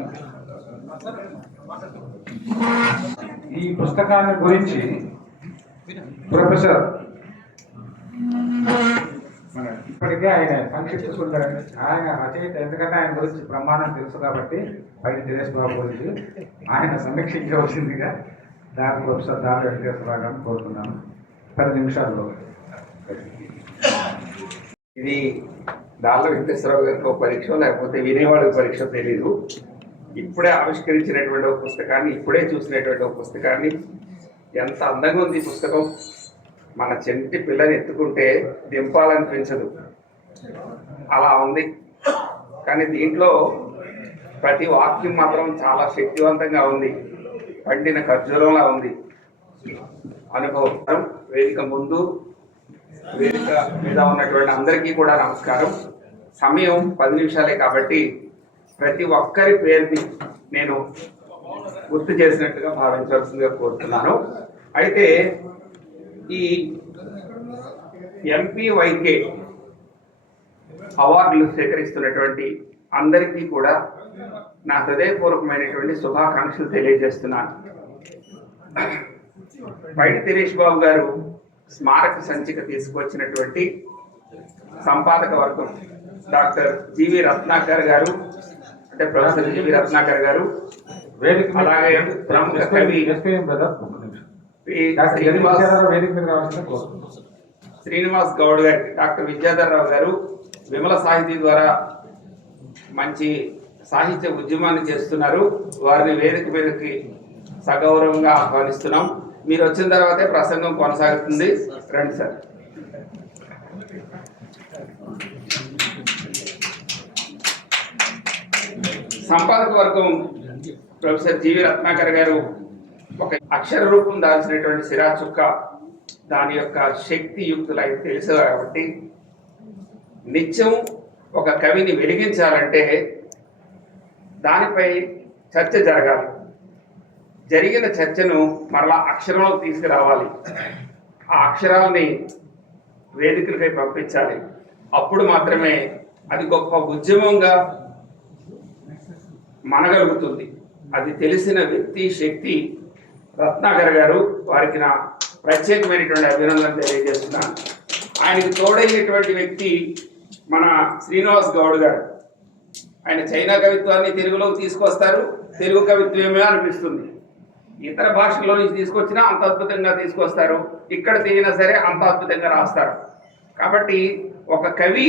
ఈ పుస్తకాన్ని గురించి ప్రొఫెసర్ ఇప్పటికే ఆయన సంక్షిప్త సుందర ఆయన రచయిత, ఎందుకంటే ఆయన గురించి ప్రమాణం తెలుసు కాబట్టి పైడి తిరేష్ బాబు గురించి ఆయన సమీక్షించవలసిందిగా డాక్టర్ ప్రొఫెసర్ దారి వెంకటేశ్వరరావు గారిని కోరుతున్నాను. 10 నిమిషాల్లో. ఇది దాళ్ళ వెంకటేశ్వరరావు గారికి ఒక పరీక్ష, లేకపోతే వినేవాడికి పరీక్ష తెలీదు. ఇప్పుడే ఆవిష్కరించినటువంటి ఒక పుస్తకాన్ని, ఇప్పుడే చూసినటువంటి ఒక పుస్తకాన్ని, ఎంత అందంగా ఉంది ఈ పుస్తకం. మన చెంటి పిల్లని ఎత్తుకుంటే దింపాలనిపించదు, అలా ఉంది. కానీ దీంట్లో ప్రతి వాక్యం మాత్రం చాలా శక్తివంతంగా ఉంది, పండిన ఖర్జూరంలా ఉంది. అనుభవం. వేదిక ముందు, వేదిక మీద ఉన్నటువంటి అందరికీ కూడా నమస్కారం. సమయం 10 నిమిషాలే కాబట్టి ప్రతి ఒక్కరి పేరుని నేను గుర్తు చేసినట్టుగా భావించవలసిందిగా కోరుతున్నాను. అయితే ఈ ఎంపీవైకే అవార్డులు స్వీకరిస్తున్నటువంటి అందరికీ కూడా నా హృదయపూర్వకమైనటువంటి శుభాకాంక్షలు తెలియజేస్తున్నాను. పైడి తిరేష్ బాబు గారు స్మారక సంచిక తీసుకొచ్చినటువంటి సంపాదక వర్గం డాక్టర్ జీవి రత్నాకర్ గారు, అంటే ప్రొఫెసర్ జీవి రత్నాకర్ గారు, అలాగే ప్రముఖ కవి శ్రీనివాస్ గౌడ్ గారు, డాక్టర్ విద్యాధర్ రావు గారు విమల సాహితీ ద్వారా మంచి సాహిత్య ఉద్యమాన్ని చేస్తున్నారు. వారిని వేదిక మీదకి సగౌరవంగా ఆహ్వానిస్తున్నాం. మీరు వచ్చిన తర్వాతే ప్రసంగం కొనసాగుతుంది. రండి సార్. సంపాదక వర్గం ప్రొఫెసర్ జీవి రత్నాకర్ గారు ఒక అక్షర రూపం దాల్చినటువంటి సిరా చుక్క, దాని యొక్క శక్తి యుక్తులు అయితే తెలుసు కాబట్టి, నిత్యం ఒక కవిని వెలిగించాలంటే దానిపై చర్చ జరగాలి. జరిగిన చర్చను మరలా అక్షరంలో తీసుకురావాలి. ఆ అక్షరాలని వేదికలపై పంపించాలి. అప్పుడు మాత్రమే అది గొప్ప ఉద్యమంగా మనగలుగుతుంది. అది తెలిసిన వ్యక్తి శక్తి రత్నాకర్ గారు. వారికి నా ప్రత్యేకమైనటువంటి అభినందనలు తెలియజేస్తున్నాను. ఆయనకు తోడయ్యేటువంటి వ్యక్తి మన శ్రీనివాస్ గౌడ్ గారు. ఆయన చైనా కవిత్వాన్ని తెలుగులోకి తీసుకొస్తారు. తెలుగు కవిత్వమే అనిపిస్తుంది. ఇతర భాషల్లో నుంచి తీసుకొచ్చినా అంత అద్భుతంగా తీసుకొస్తారు. ఇక్కడ తీయినా సరే అంత అద్భుతంగా రాస్తారు. కాబట్టి ఒక కవి,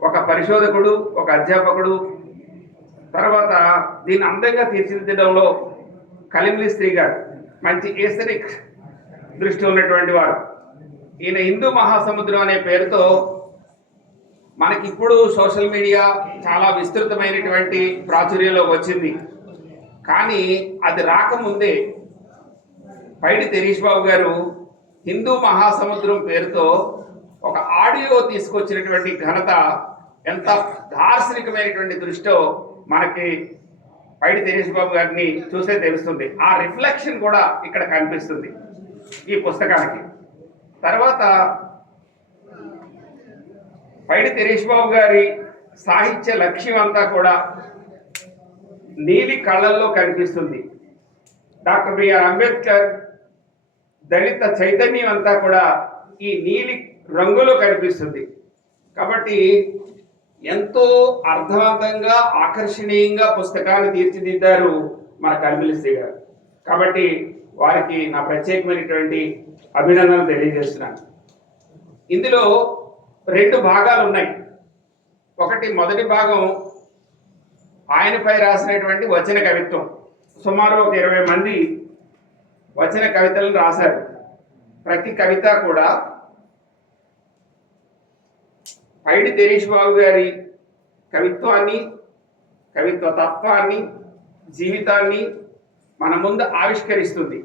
ఒక పరిశోధకుడు, ఒక అధ్యాపకుడు తర్వాత దీన్ని అందంగా తీర్చిదిద్దడంలో కలిమిలి శ్రీ గారు మంచి ఏస్థెటిక్ దృష్టి ఉన్నటువంటి వారు. ఈయన హిందూ మహాసముద్రం అనే పేరుతో మనకి ఇప్పుడు సోషల్ మీడియా చాలా విస్తృతమైనటువంటి ప్రాచుర్యంలో వచ్చింది. కానీ అది రాకముందే పైడి తెరీష్ బాబు గారు హిందూ మహాసముద్రం పేరుతో ఒక ఆడియో తీసుకొచ్చినటువంటి ఘనత ఎంత దార్శనికమైనటువంటి దృష్టో మనకి పైడి తెరీష్ బాబు గారిని చూస్తే తెలుస్తుంది. ఆ రిఫ్లెక్షన్ కూడా ఇక్కడ కనిపిస్తుంది ఈ పుస్తకానికి. తర్వాత పైడి తెరీష్ బాబు గారి సాహిత్య లక్ష్యం అంతా కూడా నీలి కళ్ళల్లో కనిపిస్తుంది. డాక్టర్ బిఆర్ అంబేద్కర్ దళిత చైతన్యం అంతా కూడా ఈ నీలి రంగులో కనిపిస్తుంది. కాబట్టి ఎంతో అర్థవంతంగా ఆకర్షణీయంగా పుస్తకాన్ని తీర్చిదిద్దారు మన కలిమిలి శ్రీ గారు. కాబట్టి వారికి నా ప్రత్యేకమైనటువంటి అభినందనలు తెలియజేస్తున్నాను. ఇందులో 2 భాగాలు ఉన్నాయి. ఒకటి మొదటి భాగం ఆయనపై రాసినటువంటి వచన కవిత్వం. సుమారు ఒక 20 మంది వచన కవితలను రాశారు. ప్రతి కవిత కూడా పైడి తెరీష్ బాబు గారి కవిత్వాన్ని, కవిత్వ తత్వాన్ని, జీవితాన్ని మన ముందు ఆవిష్కరిస్తుంది.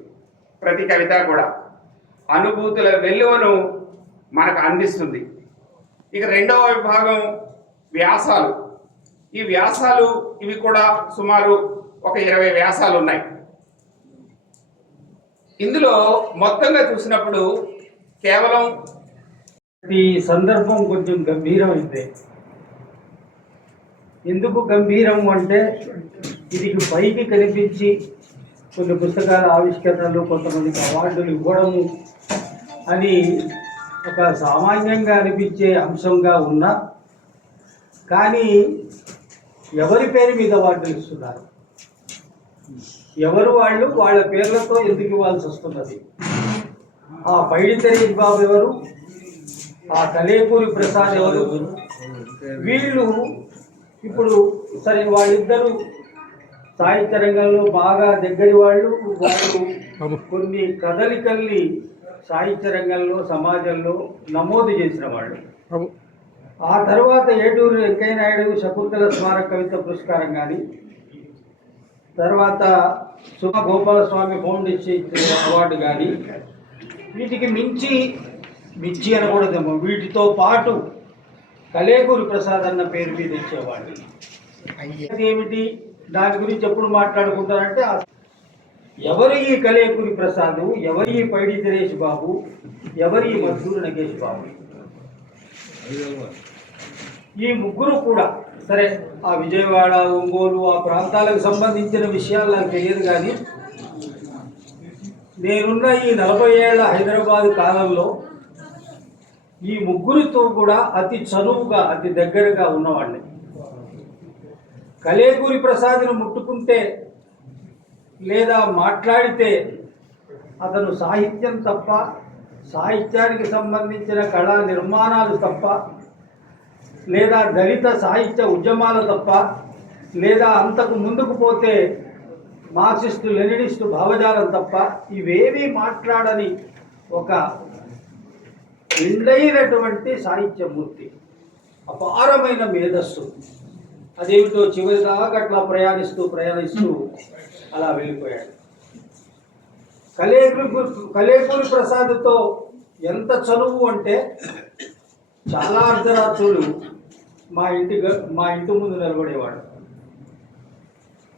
ప్రతి కవిత కూడా అనుభూతుల వెల్లువను మనకు అందిస్తుంది. ఇక రెండవ విభాగం వ్యాసాలు. ఈ వ్యాసాలు ఇవి కూడా సుమారు ఒక 20 వ్యాసాలు ఉన్నాయి. ఇందులో మొత్తంగా చూసినప్పుడు కేవలం ఈ సందర్భం కొంచెం గంభీరమైంది. ఎందుకు గంభీరం అంటే ఇది పైకి కనిపించి కొన్ని పుస్తకాల ఆవిష్కరణలు, కొంతమందికి అవార్డులు ఇవ్వడము అని ఒక సామాన్యంగా అనిపించే అంశంగా ఉన్నా కానీ ఎవరి పేరు మీద అవార్డులు ఇస్తున్నారు, ఎవరు వాళ్ళు, వాళ్ళ పేర్లతో ఎందుకు ఇవ్వాల్సి వస్తున్నది? ఆ పైడి తెరీష్ బాబు ఎవరు, ఆ కలేపూరి ప్రసాద్ ఎవరు? వీళ్ళు ఇప్పుడు సరే వాళ్ళిద్దరూ సాహిత్య రంగంలో బాగా దగ్గరి వాళ్ళు కొన్ని కదలికల్ని సాహిత్య రంగంలో సమాజంలో నమోదు చేసిన వాళ్ళు. ఆ తర్వాత ఏటూరు వెంకయ్య నాయుడు శకుంతల స్మారక కవిత పురస్కారం కానీ, తర్వాత సుమ గోపాలస్వామి ఫౌండేషన్ అవార్డు కానీ, వీటికి మించి అనకూడదేమో, వీటితో పాటు కలేకూరి ప్రసాద్ అన్న పేరు మీద ఇచ్చేవాడు. ఏమిటి దాని గురించి ఎప్పుడు మాట్లాడుకుంటారంటే ఎవరు ఈ కలేకూరి ప్రసాద్, ఎవరు ఈ పైడి తెరీష్ బాబు, ఎవరు ఈ మద్దూరు నగేష్ బాబు? ఈ ముగ్గురు కూడా సరే ఆ విజయవాడ, ఒంగోలు ఆ ప్రాంతాలకు సంబంధించిన విషయాలు నాకు తెలియదు. కానీ నేనున్న ఈ 40 ఏళ్ల హైదరాబాద్ కాలంలో ఈ ముగ్గురితో కూడా అతి చనువుగా, అతి దగ్గరగా ఉన్నవాడిని. కలేకూరి ప్రసాద్ను ముట్టుకుంటే లేదా మాట్లాడితే అతను సాహిత్యం తప్ప, సాహిత్యానికి సంబంధించిన కళా నిర్మాణాలు తప్ప, లేదా దళిత సాహిత్య ఉద్యమాలు తప్ప, లేదా అంతకు ముందుకు పోతే మార్క్సిస్టు లెనినిస్టు భావజాలం తప్ప ఇవేమీ మాట్లాడని ఒక నిండైనటువంటి సాహిత్యమూర్తి, అపారమైన మేధస్సు. అదేమిటో చివరి దాకా అట్లా ప్రయాణిస్తూ అలా వెళ్ళిపోయాడు. కలేకూరి ప్రసాద్తో ఎంత చనువు అంటే చాలా అర్ధరాత్రులు మా ఇంటి ముందు నిలబడేవాడు.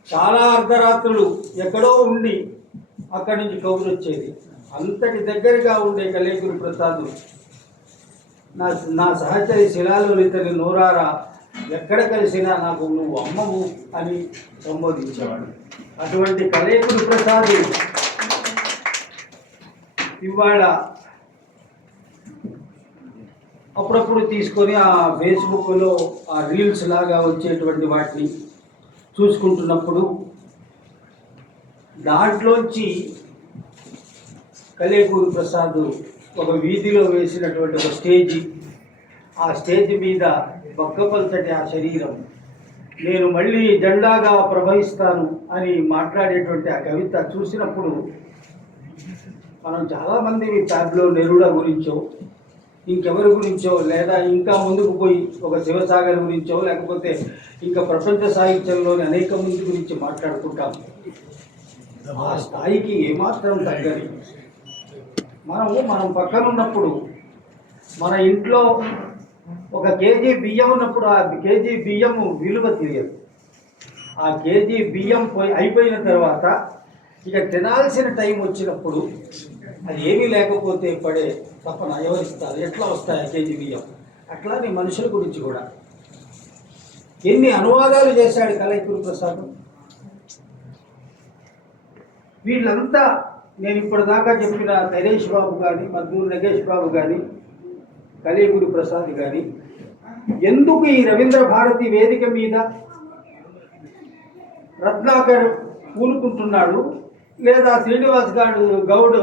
చాలా అర్ధరాత్రులు ఎక్కడో ఉండి అక్కడి నుంచి కబురు వచ్చేది. అంతటి దగ్గరగా ఉండే కలేకూరి ప్రసాద్ నా సహచరి శిలాలోలితని నోరారా ఎక్కడ కలిసినా నాకు నువ్వు అమ్మవు అని సంబోధించేవాడు. అటువంటి కలేకూరి ప్రసాద్ ఇవాళ అప్పుడప్పుడు తీసుకొని ఆ ఫేస్బుక్లో ఆ రీల్స్ లాగా వచ్చేటువంటి వాటిని చూసుకుంటున్నప్పుడు దాంట్లోంచి కలేకూరి ప్రసాద్ ఒక వీధిలో వేసినటువంటి ఒక స్టేజి, ఆ స్టేజ్ మీద బక్కపల్చటి ఆ శరీరం, నేను మళ్ళీ జెండాగా ప్రవహిస్తాను అని మాట్లాడేటువంటి ఆ కవిత చూసినప్పుడు మనం చాలామంది ప్యాబ్లో నెరూడా గురించో ఇంకెవరి గురించో లేదా ఇంకా ముందుకు పోయి ఒక శివసాగర్ గురించో లేకపోతే ఇంకా ప్రపంచ సాహిత్యంలోని అనేక మంది గురించి మాట్లాడుకుంటాం. ఆ స్థాయికి ఏమాత్రం తగ్గని మనం పక్కన ఉన్నప్పుడు మన ఇంట్లో ఒక కేజీ బియ్యం ఉన్నప్పుడు ఆ కేజీ బియ్యం విలువ తెలియదు. ఆ కేజీ బియ్యం అయిపోయిన తర్వాత ఇక తినాల్సిన టైం వచ్చినప్పుడు అది ఏమీ లేకపోతే పడే తప్పన ఎవరిస్తారు, ఎట్లా వస్తాయి ఆ కేజీ బియ్యం? అట్లానే మనుషుల గురించి కూడా ఎన్ని అనువాదాలు చేశాడు కలైకూరి ప్రసాద్. వీళ్ళంతా నేను ఇప్పటిదాకా చెప్పిన నరేష్ బాబు కానీ, మద్దూరు నగేష్ బాబు కానీ, కలైకూరి ప్రసాద్ కానీ ఎందుకు ఈ రవీంద్ర భారతి వేదిక మీద రత్నాకర్ పూనుకుంటున్నాడు లేదా శ్రీనివాస్ గౌడ్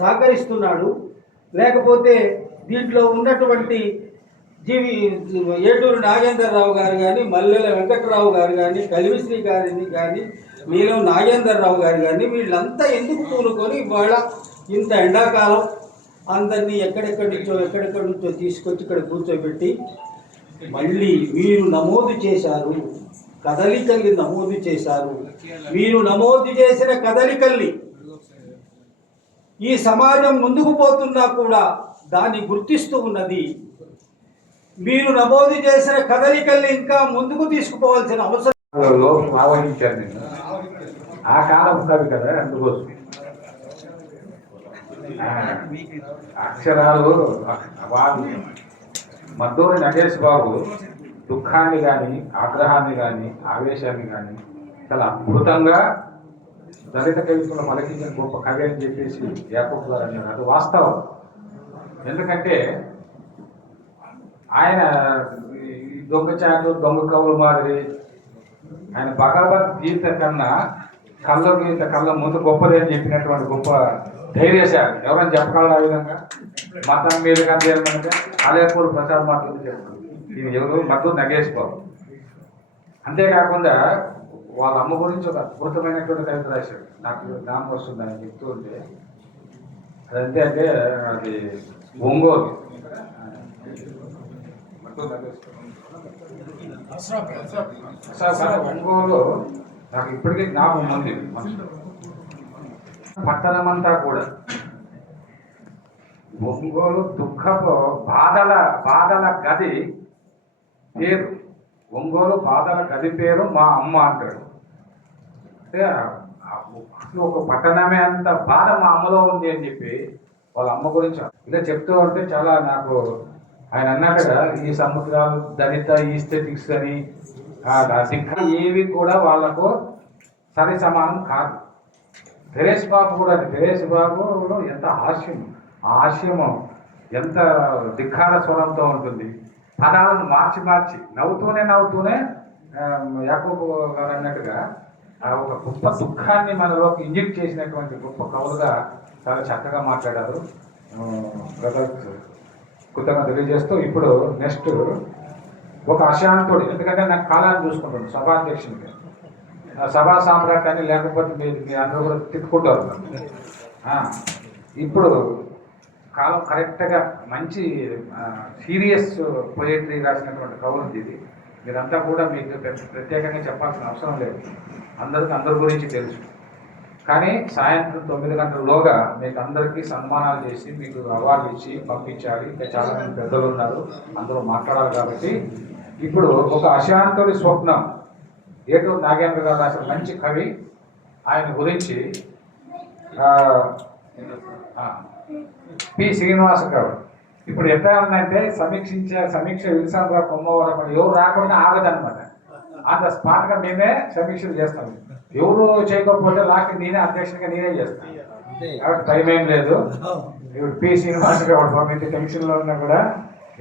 సహకరిస్తున్నాడు, లేకపోతే దీంట్లో ఉన్నటువంటి ఏటూరు నాగేంద్రరావు గారు కానీ, మల్లెల వెంకట్రావు గారు కానీ, కలివిశ్రీ గారిని కానీ, నీలం నాగేంద్రరావు గారు కానీ వీళ్ళంతా ఎందుకు పూనుకొని వాళ్ళ ఇంత ఎండాకాలం అందరినీ ఎక్కడెక్కడి నుంచో తీసుకొచ్చి ఇక్కడ కూర్చోబెట్టి మళ్ళీ మీరు నమోదు చేశారు, కదలికల్ని నమోదు చేశారు. మీరు నమోదు చేసిన కదలికల్ని ఈ సమాజం ముందుకు పోతున్నా కూడా దాన్ని గుర్తిస్తూ ఉన్నది. మీరు నమోదు చేసిన కదలికల్ని ఇంకా ముందుకు తీసుకుపోవాల్సిన అవసరం లోపం ఆవహించాను నేను. ఆ కాలం కవి కదా, అందుకోసం అక్షరాలు వాళ్ళు మద్దూరి నగేష్ బాబు దుఃఖాన్ని కానీ, ఆగ్రహాన్ని కానీ, ఆవేశాన్ని కానీ చాలా అద్భుతంగా దళిత కవిత్వంలో పలికించిన గొప్ప కవి అని చెప్పేసి యాకూబ్ గారు అన్నారు. అది వాస్తవం. ఎందుకంటే ఆయన దొంగ చాటు దొంగ కవుల మాదిరి ఆయన భగవద్గీత కన్నా కళ్ళ ముందు గొప్పది అని చెప్పినటువంటి గొప్ప ధైర్యశాలి. ఎవరైనా చెప్పగలరు ఆ విధంగా? మతం మీద కానీ ఏమంటే కలైకూరి ప్రసాద్ మాటలు చెప్పారు. ఇది ఎవరు? మద్దూరు నగేష్ బాబు. అంతేకాకుండా వాళ్ళ అమ్మ గురించి ఒక అద్భుతమైనటువంటి కవిత రాశాడు. నాకు నామం వస్తుంది ఆయన చెప్తూ ఉంటే. అదంతే అంటే అది ఒంగోలు ఒంగోలు నాకు ఇప్పటికీ జ్ఞాపకం ఉంది. పట్టణమంతా కూడా ఒంగోలు దుఃఖపు బాధల గది పేరు. ఒంగోలు బాధల గది పేరు మా అమ్మ అంటాడు. అంటే అసలు ఒక పట్టణమే అంత బాధ మా అమ్మలో ఉంది అని చెప్పి వాళ్ళ అమ్మ గురించి ఇలా చెప్తూ ఉంటే చాలా నాకు ఆయన అన్నట్టుగా ఈ సముద్రాలు దళిత ఈస్థెటిక్స్ అని ఏవి కూడా వాళ్లకు సరి సమానం కాదు. నరేష్ బాబు కూడా నరేష్ బాబులో ఎంత హాస్యం, ఆ హాస్యము ఎంత ధిక్కార స్వరంతో ఉంటుంది. పదాలను మార్చి నవ్వుతూనే యాకూబ్ గారు అన్నట్టుగా ఒక గొప్ప దుఃఖాన్ని మనలోకి ఇంజెక్ట్ చేసినటువంటి గొప్ప కవులుగా చాలా చక్కగా మాట్లాడారు. కృతజ్ఞత తెలియజేస్తూ ఇప్పుడు నెక్స్ట్ ఒక అశాంతుడు. ఎందుకంటే నాకు కాలాన్ని చూసుకుంటాను సభాధ్యక్షునిగా, సభా సామ్రాట్ అని, లేకపోతే మీరు అందరూ కూడా తిట్టుకుంటారు. ఇప్పుడు కాలం కరెక్ట్గా మంచి సీరియస్ పోయట్రీ రాసినటువంటి కవులు ఇది. మీరంతా కూడా మీకు ప్రత్యేకంగా చెప్పాల్సిన అవసరం లేదు, అందరి గురించి తెలుసు. కానీ సాయంత్రం 9 గంటలలోగా మీకు అందరికీ సన్మానాలు చేసి మీకు అవార్డు ఇచ్చి పంపించాలి. ఇంకా చాలామంది పెద్దలు ఉన్నారు, అందరూ మాట్లాడాలి. కాబట్టి ఇప్పుడు ఒక అశాంతుడి స్వప్నం ఏటూరు నాగేంద్ర గారు రాసిన మంచి కవి, ఆయన గురించి పి శ్రీనివాస గారు ఇప్పుడు ఎట్లా ఉందంటే సమీక్ష విల్సన్ కొమ్మవరం ఎవరు రాకుండా ఆగదనమాట. అంత స్పాట్గా మేమే సమీక్షలు చేస్తాం. ఎవరు చేయకపోతే లాస్ట్ నేనే అధ్యక్షునిగా నేనే చేస్తాను. కాబట్టి టైం ఏం లేదు. ఇప్పుడు పి శ్రీనివాస గారు పంపించే టెన్షన్లో ఉన్నా కూడా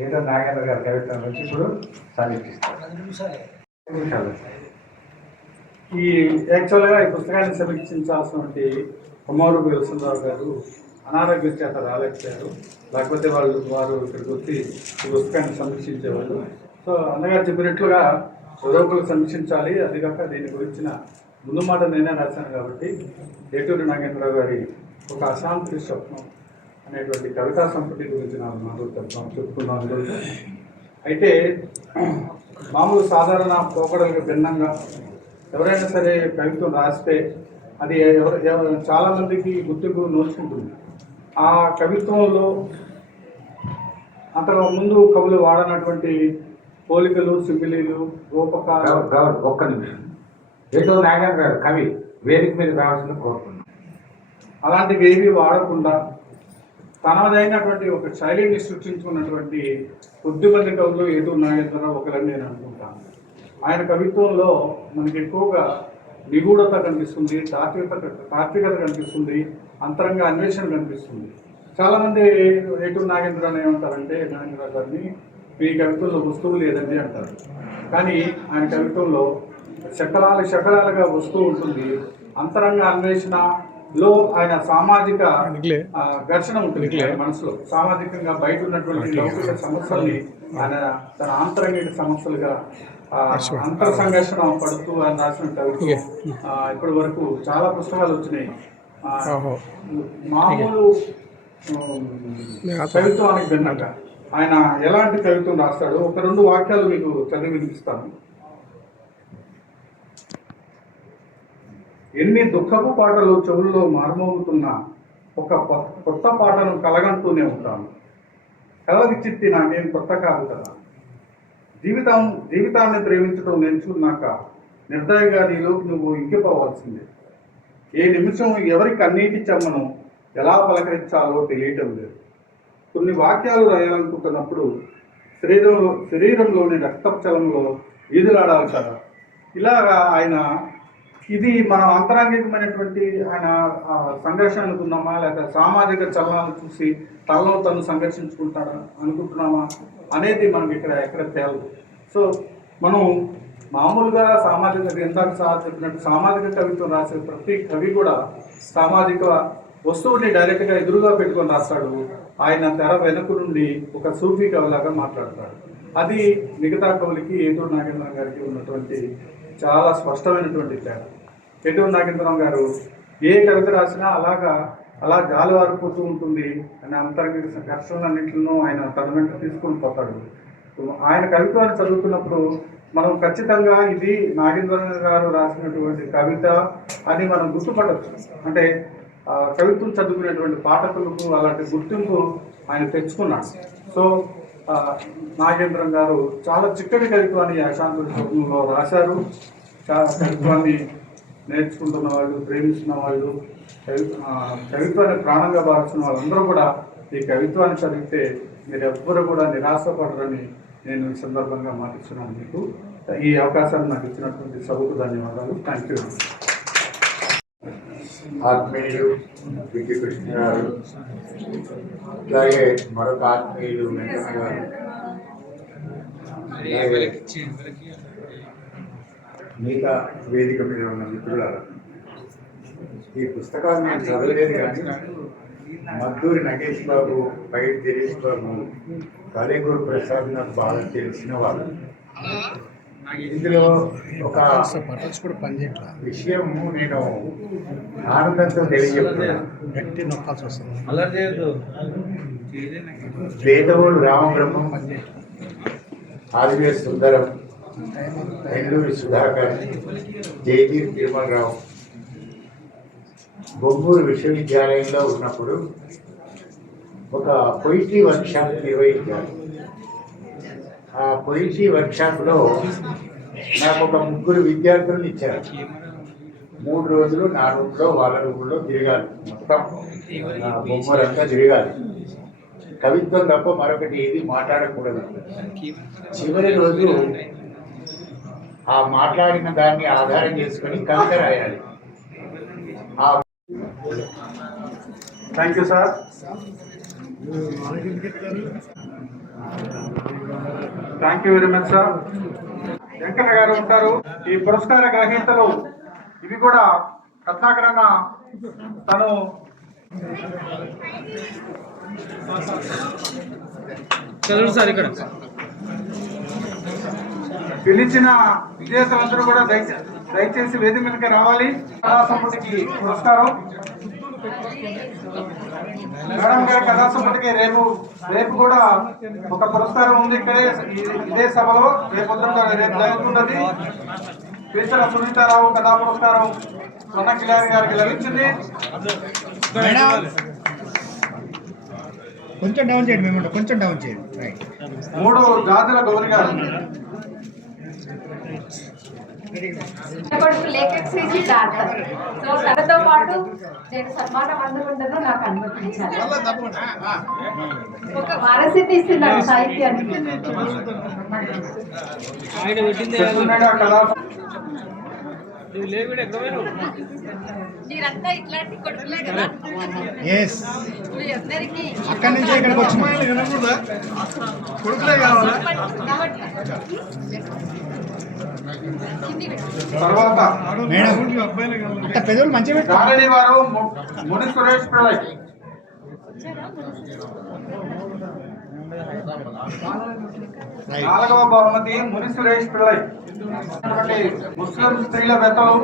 ఏటూరు నాగేంద్ర గారి కవిత్వం నుంచి ఇప్పుడు సమీక్షిస్తాను. ఈ యాక్చువల్గా ఈ పుస్తకాన్ని సమీక్షించాల్సినటువంటి కొమ్మూరు విల్సన్రావు గారు అనారోగ్య చేత రాలేకపోయారు. లేకపోతే వారు ఇక్కడికి వచ్చి ఈ పుస్తకాన్ని సమీక్షించేవాళ్ళు. సో అన్నగారు చెప్పినట్లుగా చదువుకులు సమీక్షించాలి. అది కాక దీని గురించిన ముందు మాట నేనే రాశాను కాబట్టి ఏటూరి నాగేంద్రరావు గారి ఒక అశాంతి స్వప్నం అనేటువంటి కవితా సంపుటి గురించి నాకు చెప్పుకున్నాను. అయితే మామూలు సాధారణ పోకడలకు భిన్నంగా ఎవరైనా సరే కవిత్వం రాస్తే అది చాలామందికి గుర్తింపు నోచుకుంటుంది. ఆ కవిత్వంలో అంతకు ముందు కవులు వాడనటువంటి పోలికలు, సిమిలీలు, రూపకాలు. ఒక్క నిమిషం. ఏటూరి నాగేంద్ర గారు కవి వేదిక మీద రావాల్సింది కోరుతున్నాను. అలాంటివి ఏవి వాడకుండా తనదైనటువంటి ఒక శైలిని సృష్టించుకున్నటువంటి కొద్దిమంది కవులు ఏటూరి నాగేంద్రరావు ఒకరని నేను అనుకుంటాను. ఆయన కవిత్వంలో మనకి ఎక్కువగా నిగూఢత కనిపిస్తుంది, తాత్వికత కనిపిస్తుంది, అంతరంగ అన్వేషణ కనిపిస్తుంది. చాలామంది ఏటూరి నాగేంద్రరావు ఏమంటారంటే నాగేంద్రరావు గారిని మీ కవిత్వంలో వస్తువు లేదండి అంటారు. కానీ ఆయన కవిత్వంలో శకలాలుగా వస్తువు ఉంటుంది. అంతరంగ అన్వేషణలో ఆయన సామాజిక ఘర్షణ ఉంటుంది. మనసులో సామాజికంగా బయట ఉన్నటువంటి లౌకిక సమస్యల్ని ఆయన తన ఆంతరంగిక సమస్యలుగా అంతర్ సంఘర్షణ పడుతూ ఆయన రాసిన కవిత్వం ఇప్పటి వరకు చాలా పుస్తకాలు వచ్చినాయి. మామూలు కవిత్వానికి భిన్నంగా ఆయన ఎలాంటి కవిత్వం రాస్తాడో ఒక 2 వాక్యాలు మీకు చదివి వినిపిస్తాను. ఎన్ని దుఃఖపు పాటలు చెవుల్లో మార్మోగుతున్నా ఒక కొత్త పాటను కలగంటూనే ఉంటాను. కలది చిత్తి నాకేం కొత్త కాదు కదా. జీవితాన్ని ప్రేమించడం నేర్చుకున్నాక నిర్దయగా నీలోకి నువ్వు ఇంకిపోవాల్సిందే. ఏ నిమిషం ఎవరి కన్నీటి చెమ్మను ఎలా పలకరించాలో తెలియటం లేదు. కొన్ని వాక్యాలు రాయాలనుకుంటున్నప్పుడు శరీరంలోని రక్తచలంలో ఈదులాడాలి కదా. ఇలాగా ఆయన ఇది మనం అంతరంగికమైనటువంటి ఆయన సంఘర్షణ అనుకున్నామా, లేదా సామాజిక చలనాలు చూసి తనలో తను సంఘర్షించుకుంటాడా అనుకుంటున్నామా అనేది మనకి ఎక్కడ తేలదు. సో మనం మామూలుగా ఇందాక సార్ చెప్పినట్టు సామాజిక కవిత్వం రాసే ప్రతి కవి కూడా సామాజిక వస్తువుని డైరెక్ట్గా ఎదురుగా పెట్టుకొని రాస్తాడు. ఆయన తెర వెనుక నుండి ఒక సూఫీ కవిలాగా మాట్లాడతాడు. అది మిగతా కవులకి ఏటూరి నాగేంద్రరావు గారికి ఉన్నటువంటి చాలా స్పష్టమైనటువంటి తేడా. ఏటూరి నాగేంద్రరావు గారు ఏ కవిత రాసినా అలా జాలువారిపోతూ ఉంటుంది అనే అంతర్గత ఘర్షణలన్నింటిలో ఆయన తన వెంట తీసుకొని పోతాడు. ఆయన కవిత్వాన్ని చదువుతున్నప్పుడు మనం ఖచ్చితంగా ఇది నాగేంద్రరావు గారు రాసినటువంటి కవిత అని మనం గుర్తుపట్టచ్చు. అంటే కవిత్వం చదువుకునేటువంటి పాఠకులకు అలాంటి గుర్తింపు ఆయన తెచ్చుకున్నాడు. సో నాగేంద్రం గారు చాలా చిక్కటి కవిత్వాన్ని అశాంతిలో రాశారు. కవిత్వాన్ని నేర్చుకుంటున్న వాళ్ళు, ప్రేమిస్తున్న వాళ్ళు, కవిత్వాన్ని ప్రాణంగా భావిస్తున్న వాళ్ళందరూ కూడా ఈ కవిత్వాన్ని చదివితే మీరు ఎవ్వరూ కూడా నిరాశపడరని నేను ఈ సందర్భంగా మాటిస్తున్నాను. మీకు ఈ అవకాశాన్ని నాకు ఇచ్చినటువంటి సభకు ధన్యవాదాలు. Thank you. ఆత్మీయులు విజయ కృష్ణ గారు, అలాగే మరొక ఆత్మీయులు వెంకన్న గారు, మిగతా వేదిక మీద ఉన్న మిత్రులారా, ఈ పుస్తకాలు నేను చదవలేదు కానీ మద్దూరి నగేష్ బాబు, పైడి దినేష్ బాబు, కాళేకూరు ప్రసాద్ నాకు బాగా తెలిసిన వాళ్ళు. ఇందులో ఒక విషయం నేను ఆనందంతో తెలియజేస్తున్నాను. వేదవులు రామబ్రహ్మం, ఆదివేశ సుందరం, నెల్లూరి సుధాకర్, జయదీప్ తిరుమలరావు బొమ్మూరు విశ్వవిద్యాలయంలో ఉన్నప్పుడు ఒక పొయిట్రీ వర్క్షాప్ నిర్వహించారు. ఆ పొయిట్రీ వర్క్షాప్లో నాకు ఒక 3 విద్యార్థులను ఇచ్చారు. 3 రోజులు నా రూమ్లో వాళ్ళ రూమ్లో తిరగాలి, మొత్తం బొమ్మరంతా తిరగాలి. కవిత్వం తప్ప మరొకటి ఏది మాట్లాడకూడదు. చివరి రోజు ఆ మాట్లాడిన దాన్ని ఆధారం చేసుకొని కవిత రాయాలి. Thank you sir. Thank you very much sir. Venkanna గారు ఉంటారు. ఈ పురస్కార గ్రహీతలు ఇవి కూడా రత్నాకరణ తను చదువు సార్ ఇక్కడ పిలిచిన విజేతలందరూ కూడా దయచేసి వేదిక మీదకి రావాలి. కళాసంపుటికి పురస్కారం మేడం గారి కళాసంపుటికి రేపు కూడా ఒక పురస్కారం ఉంది. ఇదే సభలో రేపు జరుగుతున్నది. పేసర సునీతారావు కథా పురస్కారం సొన్న కిలారి గారికి లభించింది. కొంచెం డౌన్ చేయండి, మేము కొంచెం డౌన్ చేయండి. 3 జాతుల గౌరి గారు సో తనతో పాటు నేను సన్మానం అందుకుంటాను నాకు అనుమతించాలి. ఒక వారసత్వం ఇస్తున్నాడు సాహిత్యానికి. మీరంతా ఇట్లాంటి కొడుకులే కదా. మీ అందరికీ అక్కడి నుంచి ఇక్కడికి వచ్చిన కొడుకులే కావాలా? తర్వాత మేడం అంత పెద్దలు మంచిగా గారడి వారు ముని సురేష్ పిల్లై. నాలుగవ బహుమతి ముని సురేష్ పిల్లై. ముస్లిం స్త్రీల వెతలు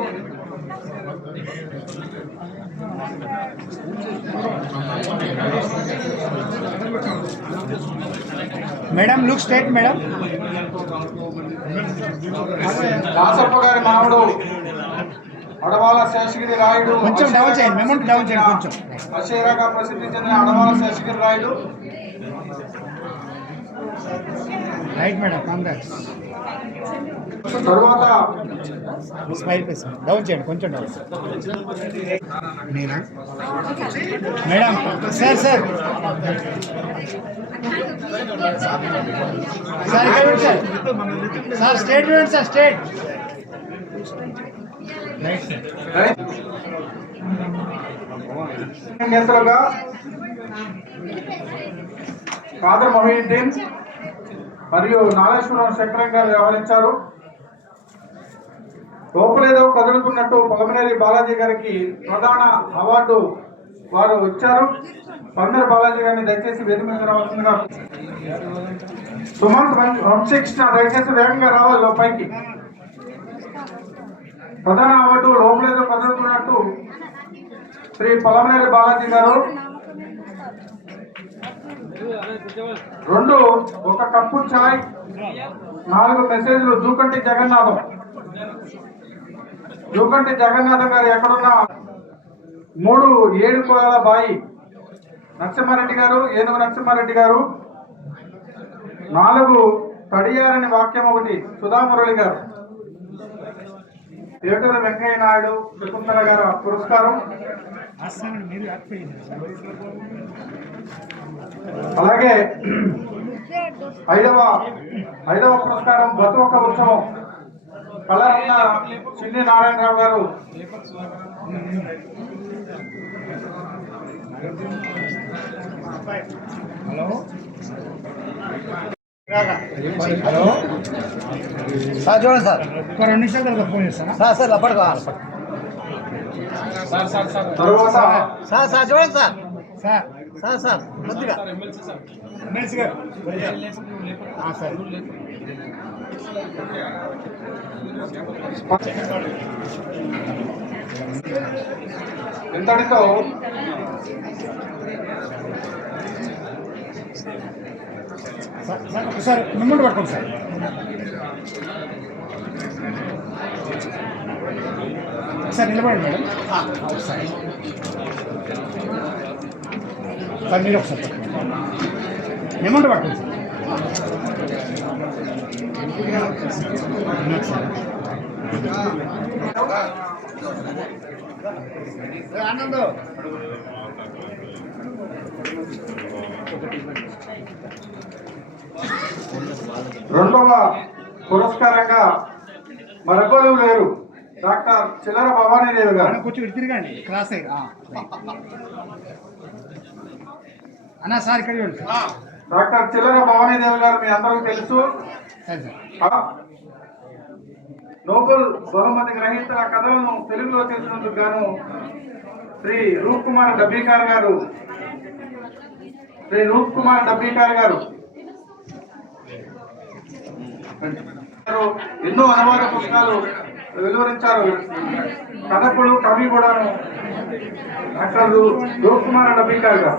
madam look straight madam. Dasappa గారి మానవుడు అడవాల శేషగిరి రాయుడు. కొంచెం డౌన్ చేయండి, మెమౌంట్ డౌన్ చేయండి కొంచెం. అషేరాగా ప్రసిద్ధి చెందిన అడవాల Seshagiri Rayudu. Right madam, congrats. తరువాత స్మైల్ ఫేస్ డౌన్ చేయండి, కొంచెం డౌన్. నేనా మేడం? సార్ సార్ సార్ ఇక్కడ సార్ సార్ స్టేట్ చూడండి సార్, స్టేట్ రైట్ సార్. నేతలుగా ఫాదర్ మొహీద్దీన్ మరియు నాగేశ్వరం శంకరం గారు వ్యవహరించారు. లోపలేదో కదులుతున్నట్టు పొలమనేరి బాలాజీ గారికి ప్రధాన అవార్డు వారు ఇచ్చారు. పొలమనేరి బాలాజీ గారిని దయచేసి వేదిక మీద రావాల్సిందిగా. సుమంత్ వంశీకృష్ణ దయచేసి వేగంగా రావాలి పైకి. ప్రధాన అవార్డు లోపలేదో కదులుతున్నట్టు శ్రీ పొలమనేరి బాలాజీ గారు. 2 ఒక కప్పు చాయ్, 4 మెసేజ్లు జూకంటి జగన్నాథం. జూకంటి జగన్నాథం గారు ఎక్కడున్నా. 3 7 కోయాల బాయి నరసింహారెడ్డి గారు, ఏనుగు నరసింహారెడ్డి గారు. 4 తడియారని వాక్యం 1 సుధామురళి గారు. ఏటూరు వెంకయ్య నాయుడు శకుంతల గారు పురస్కారం. అలాగే 5వ పురస్కారం బతుక ఉత్సవం కళారత్న చిన్ని నారాయణరావు గారు. హలో సార్ చూడండి సార్, ఒక 2 నిమిషాలు తర్వాత ఫోన్ చేస్తాను సార్. సార్ అప్పటి కావాలి తర్వాత సార్. సార్ చూడండి సార్. సార్ సార్ సార్ కొద్దిగా ఎమ్మెల్సీ గారు సార్. ఇంతటితో సార్ ఒకసారి మిమ్మల్ని పట్టుకోండి సార్. ఒకసారి నిలబడండి మేడం. ఒకసారి సార్ మీరు ఒకసారి మిమ్మల్ని పట్టుకోండి సార్. ఆనంద్ రెండవ పురస్కారంగా మరొకరు లేరు, డాక్టర్ చిల్లర భవానీదేవి గారు. కొంచెం తిరగండి, క్రాస్ అయ్యి అన్నా సార్ ఇక్కడ చూడండి. డాక్టర్ చిల్లర భవానీదేవి గారు మీ అందరికీ తెలుసు. నోబెల్ బహుమతి గ్రహీతల కథలను తెలుగులో చేసినందుకు గాను శ్రీ రూప్ కుమార్ డబ్బీకార్ గారు ఎన్నో అనువాద పుస్తకాలు వెలువరించారు. కథకుడు, కవి కూడా డాక్టర్ రూప్కుమార్ డబ్బింకర్ గారు.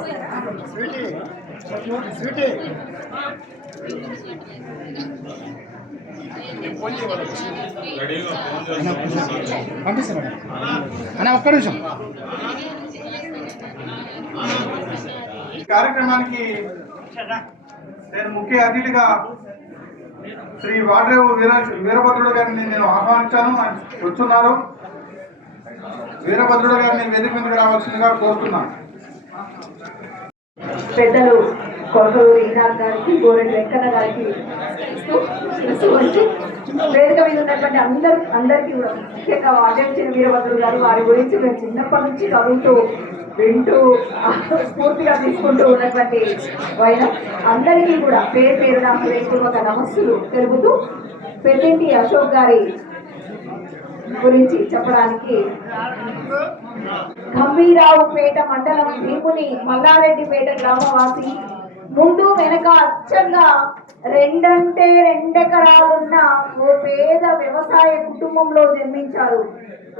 పంపిస్తాను అన్న, ఒక్క నిమిషం. ఈ కార్యక్రమానికి నేను ముఖ్య అతిథిగా శ్రీ వాడ్రేవు వీరభద్రుడు గారిని నేను ఆహ్వానించాను. ఆయన వచ్చున్నారు. వీరభద్రుడు గారిని వేదిక మీదకి రావాల్సిందిగా కోరుతున్నాను. పెద్దలు కొరకూరు ఈనాథ్ గారికి, గోరెడ్డి వెంకన్న గారికి వేదిక మీద ఉన్నటువంటి అందరికీ కూడా ముఖ్యంగా వాద్యం వీరభద్రుడు గారు, వారి గురించి మేము చిన్నప్పటి నుంచి చదువుతూ వింటూ స్ఫూర్తిగా తీసుకుంటూ ఉన్నటువంటి వైన అందరికీ కూడా పేరు పేరున హృదయపూర్వక నమస్సులు తెలుపుతూ పెద్దింటి అశోక్ గారి గురించి చెప్పడానికి గంభీరావుపేట మండలం భీముని మల్లారెడ్డిపేట గ్రామవాసి, ముందు వెనక అచ్చంగా 2 ఎకరాలున్న ఓ పేద వ్యవసాయ కుటుంబంలో జన్మించారు.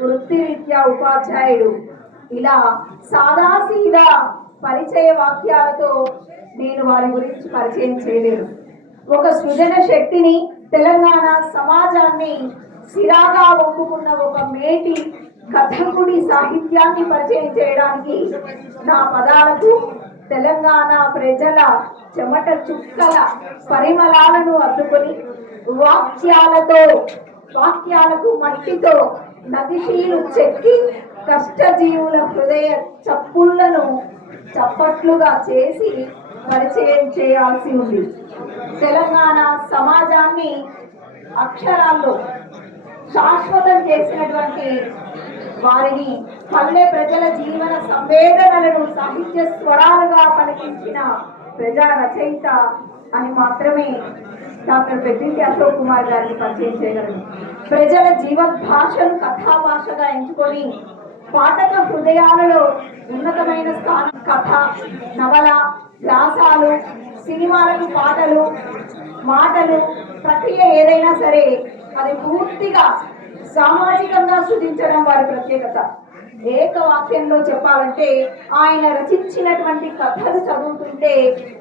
వృత్తిరీత్యా ఉపాధ్యాయుడు. ఇలా సాదాసీదా పరిచయ వాక్యాలతో నేను వారి గురించి పరిచయం చేయలేను. ఒక సృజన శక్తిని, తెలంగాణ సమాజాన్ని సిరాగా ఒప్పుకున్న ఒక మేటి కథకుడి సాహిత్యాన్ని పరిచయం చేయడానికి నా పదాలకు తెలంగాణ ప్రజల చెమట చుక్కల పరిమళాలను అద్దుకొని వాక్యాలకు మట్టితో నదిశీలు చెక్కి కష్టజీవుల హృదయ చప్పట్లుగా చేసి పరిచయం చేయాల్సి ఉంది. తెలంగాణ సమాజాన్ని అక్షరాల్లో శాశ్వతం చేసినటువంటి వారిని, పల్లె ప్రజల జీవన సంవేదనలను సాహిత్య స్వరాలుగా పలికించిన ప్రజా రచయిత అని మాత్రమే డాక్టర్ పెద్దింటి అశోక్ కుమార్ గారిని పరిచయం చేయగలరు. ప్రజల జీవభాషను కథాభాషగా ఎంచుకొని పాఠక హృదయాలలో ఉన్నతమైన స్థానం, కథ, నవల, వ్యాసాలు, సినిమాలకు మాటలు ప్రక్రియ ఏదైనా సరే అది పూర్తిగా సామాజికంగా సృజించడం వారి ప్రత్యేకత. ఏకవాక్యంలో చెప్పాలంటే ఆయన రచించినటువంటి కథలు చదువుతుంటే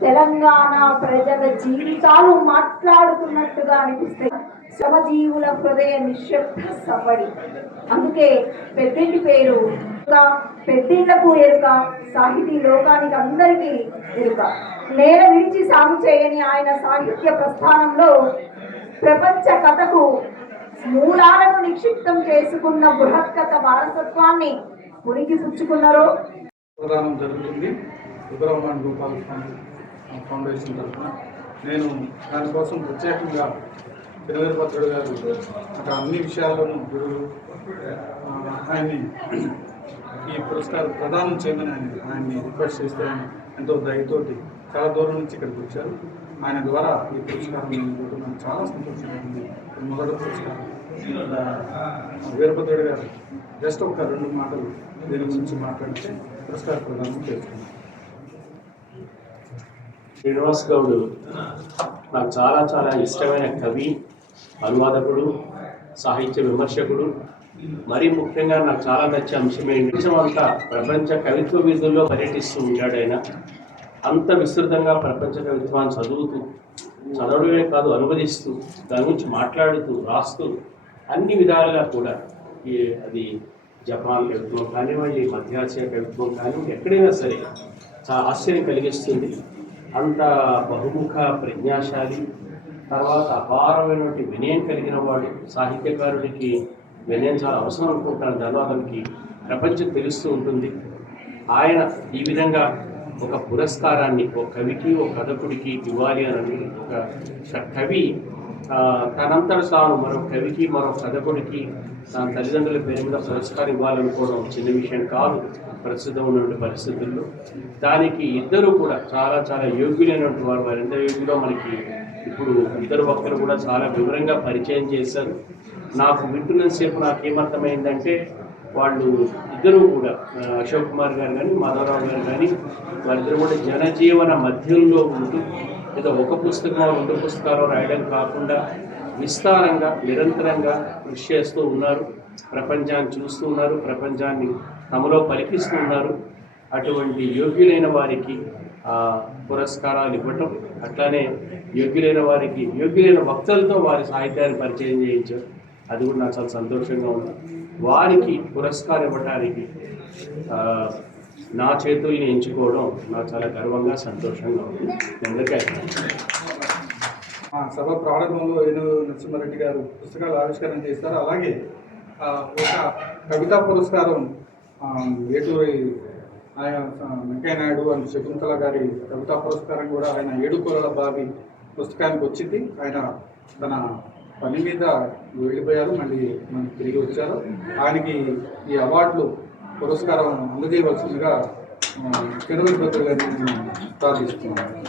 తెలంగాణ ప్రజల జీవితాలు మాట్లాడుతున్నట్టుగా అనిపిస్తాయి. శ్రమజీవుల హృదయ నిశ్శబ్ద సవ్వడి. అందుకే పెద్దింటి పేరు పెద్దింట్లకు ఎరుక, సాహితీ లోకానికి అందరికీ ఎరుక. నేల విడిచి సాగు చేయని ఆయన సాహిత్య ప్రస్థానంలో ప్రపంచ కథకు మూలాలను నిక్షిప్తం చేసుకున్న బృహత్కథ వారసత్వాన్ని మురికి పుచ్చుకున్నారో ప్రదానం జరుగుతుంది సుబ్రహ్మణ్య గోపాల ఫౌండేషన్ తరఫున. నేను దానికోసం ప్రత్యేకంగా వీరభద్రుడు గారు అక్కడ అన్ని విషయాల్లోనూ గురువు ఆయన్ని ఈ పురస్కారం ప్రదానం చేయమని ఆయన్ని రిక్వెస్ట్ చేస్తే ఆయన ఎంతో దయతోటి చాలా దూరం నుంచి ఇక్కడికి వచ్చారు. ఆయన ద్వారా ఈ పురస్కారం నాకు చాలా సంతోషంగా ఉంది. మొదటి పురస్కారం వీరభద్రుడు గారు జస్ట్ ఒక 2 మాటలు దీని గురించి మాట్లాడితే పురస్కార ప్రదానం చేస్తున్నాను. శ్రీనివాస్ గౌడ్ నాకు చాలా ఇష్టమైన కవి, అనువాదకుడు, సాహిత్య విమర్శకుడు. మరీ ముఖ్యంగా నాకు చాలా నచ్చే అంశం ఏంటంటే అంతా ప్రపంచ కవిత్వ వీధుల్లో పర్యటిస్తూ ఉంటాడు. ఆయన అంత విస్తృతంగా ప్రపంచ కవిత్వాన్ని చదవడమే కాదు, అనువదిస్తూ దాని గురించి మాట్లాడుతూ రాస్తూ అన్ని విధాలుగా కూడా అది జపాన్ కవిత్వం కానివ్వండి, మధ్యాసియా కవిత్వం కానివ్వండి, ఎక్కడైనా సరే చాలా ఆశ్చర్యం కలిగిస్తుంది. అంత బహుముఖ ప్రజ్ఞాశాలి, తర్వాత అపారమైనటువంటి వినయం కలిగిన వాడు. సాహిత్యకారుడికి వినయం చాలా అవసరం అనుకుంటాను. ధన్వాదానికి ప్రపంచం తెలుస్తూ ఉంటుంది. ఆయన ఈ విధంగా ఒక పురస్కారాన్ని ఒక కవికి, ఒక కథకుడికి ఇవ్వాలి అని ఒక కవి తనంతట తాను మరో కవికి, మరో కథకుడికి తన తల్లిదండ్రుల పేరు మీద పురస్కారం ఇవ్వాలనుకోవడం చిన్న విషయం కాదు ప్రస్తుతం ఉన్నటువంటి పరిస్థితుల్లో. దానికి ఇద్దరు కూడా చాలా యోగ్యులైనటువంటి వారు. వారు ఎంత యోగ్యులో మనకి ఇప్పుడు ఇద్దరు భక్తులు కూడా చాలా వివరంగా పరిచయం చేశారు. నాకు వింటున్నంతసేపు నాకేమర్థమైందంటే వాళ్ళు ఇద్దరు కూడా అశోక్ కుమార్ గారు కానీ, మాధవరావు గారు కానీ, వారిద్దరు కూడా జనజీవన మధ్యంలో ఉంటూ ఏదో ఒక పుస్తకం 2 పుస్తకాలు రాయడం కాకుండా విస్తారంగా నిరంతరంగా కృషి చేస్తూ ఉన్నారు. ప్రపంచాన్ని చూస్తూ ఉన్నారు, ప్రపంచాన్ని తమలో పలికిస్తూ ఉన్నారు. అటువంటి యోగ్యులైన వారికి పురస్కారాలు ఇవ్వటం, అట్లానే యోగ్యులైన వారికి యోగ్యులైన వక్తలతో వారి సాహిత్యాన్ని పరిచయం చేయించారు. అది కూడా నాకు చాలా సంతోషంగా ఉంది. వారికి పురస్కారం ఇవ్వడానికి నా చేతుల్ని ఎంచుకోవడం నాకు చాలా గర్వంగా సంతోషంగా ఉంది. అందరికీ సభ ప్రారంభంలో ఏనుగు నరసింహారెడ్డి గారు పుస్తకాలు ఆవిష్కరణ చేస్తారు. అలాగే ఒక కవితా పురస్కారం ఏటూరి వెంకయ్య నాయుడు అండ్ శకుంతల గారి కవితా పురస్కారం కూడా ఆయన 7 కులాల బావి పుస్తకానికి వచ్చింది. ఆయన తన పని మీద వెళ్ళిపోయారు, మళ్ళీ మనకి తిరిగి వచ్చారు. ఆయనకి ఈ అవార్డులు పురస్కారం అందజేయవలసిందిగా తిరుమల గారిని ప్రార్థిస్తున్నాను.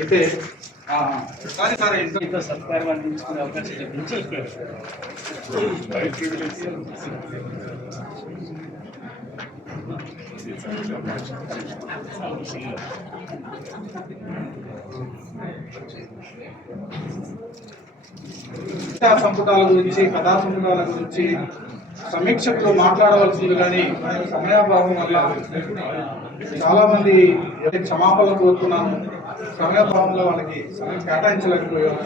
అయితే సత్కారం అందించుకునే అవకాశం లభించి సంపుటాల గురించి, కథా సంపుటాల గురించి సమీక్షకులు మాట్లాడవలసింది, కానీ సమయాభావం వల్ల చాలా మంది క్షమాపణలు కోరుతున్నాను. సమయాభావంలో వాళ్ళకి సమయం కేటాయించలేకపోయాం.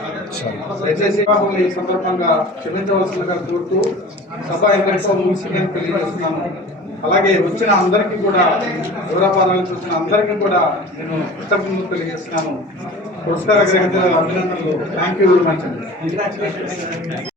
దయచేసి ఈ సందర్భంగా క్షమించవలసిందిగా కోరుతూ సభ ఎంతో ముగిసిందని తెలియజేస్తున్నాను. అలాగే వచ్చిన అందరికీ కూడా, దూరపారాలు చూసిన అందరికీ కూడా నేను కృతజ్ఞతలు తెలియజేస్తున్నాను. పురస్కార గ్రహీతల అభినందనలు. థ్యాంక్ యూ వెరీ మచ్ అండి.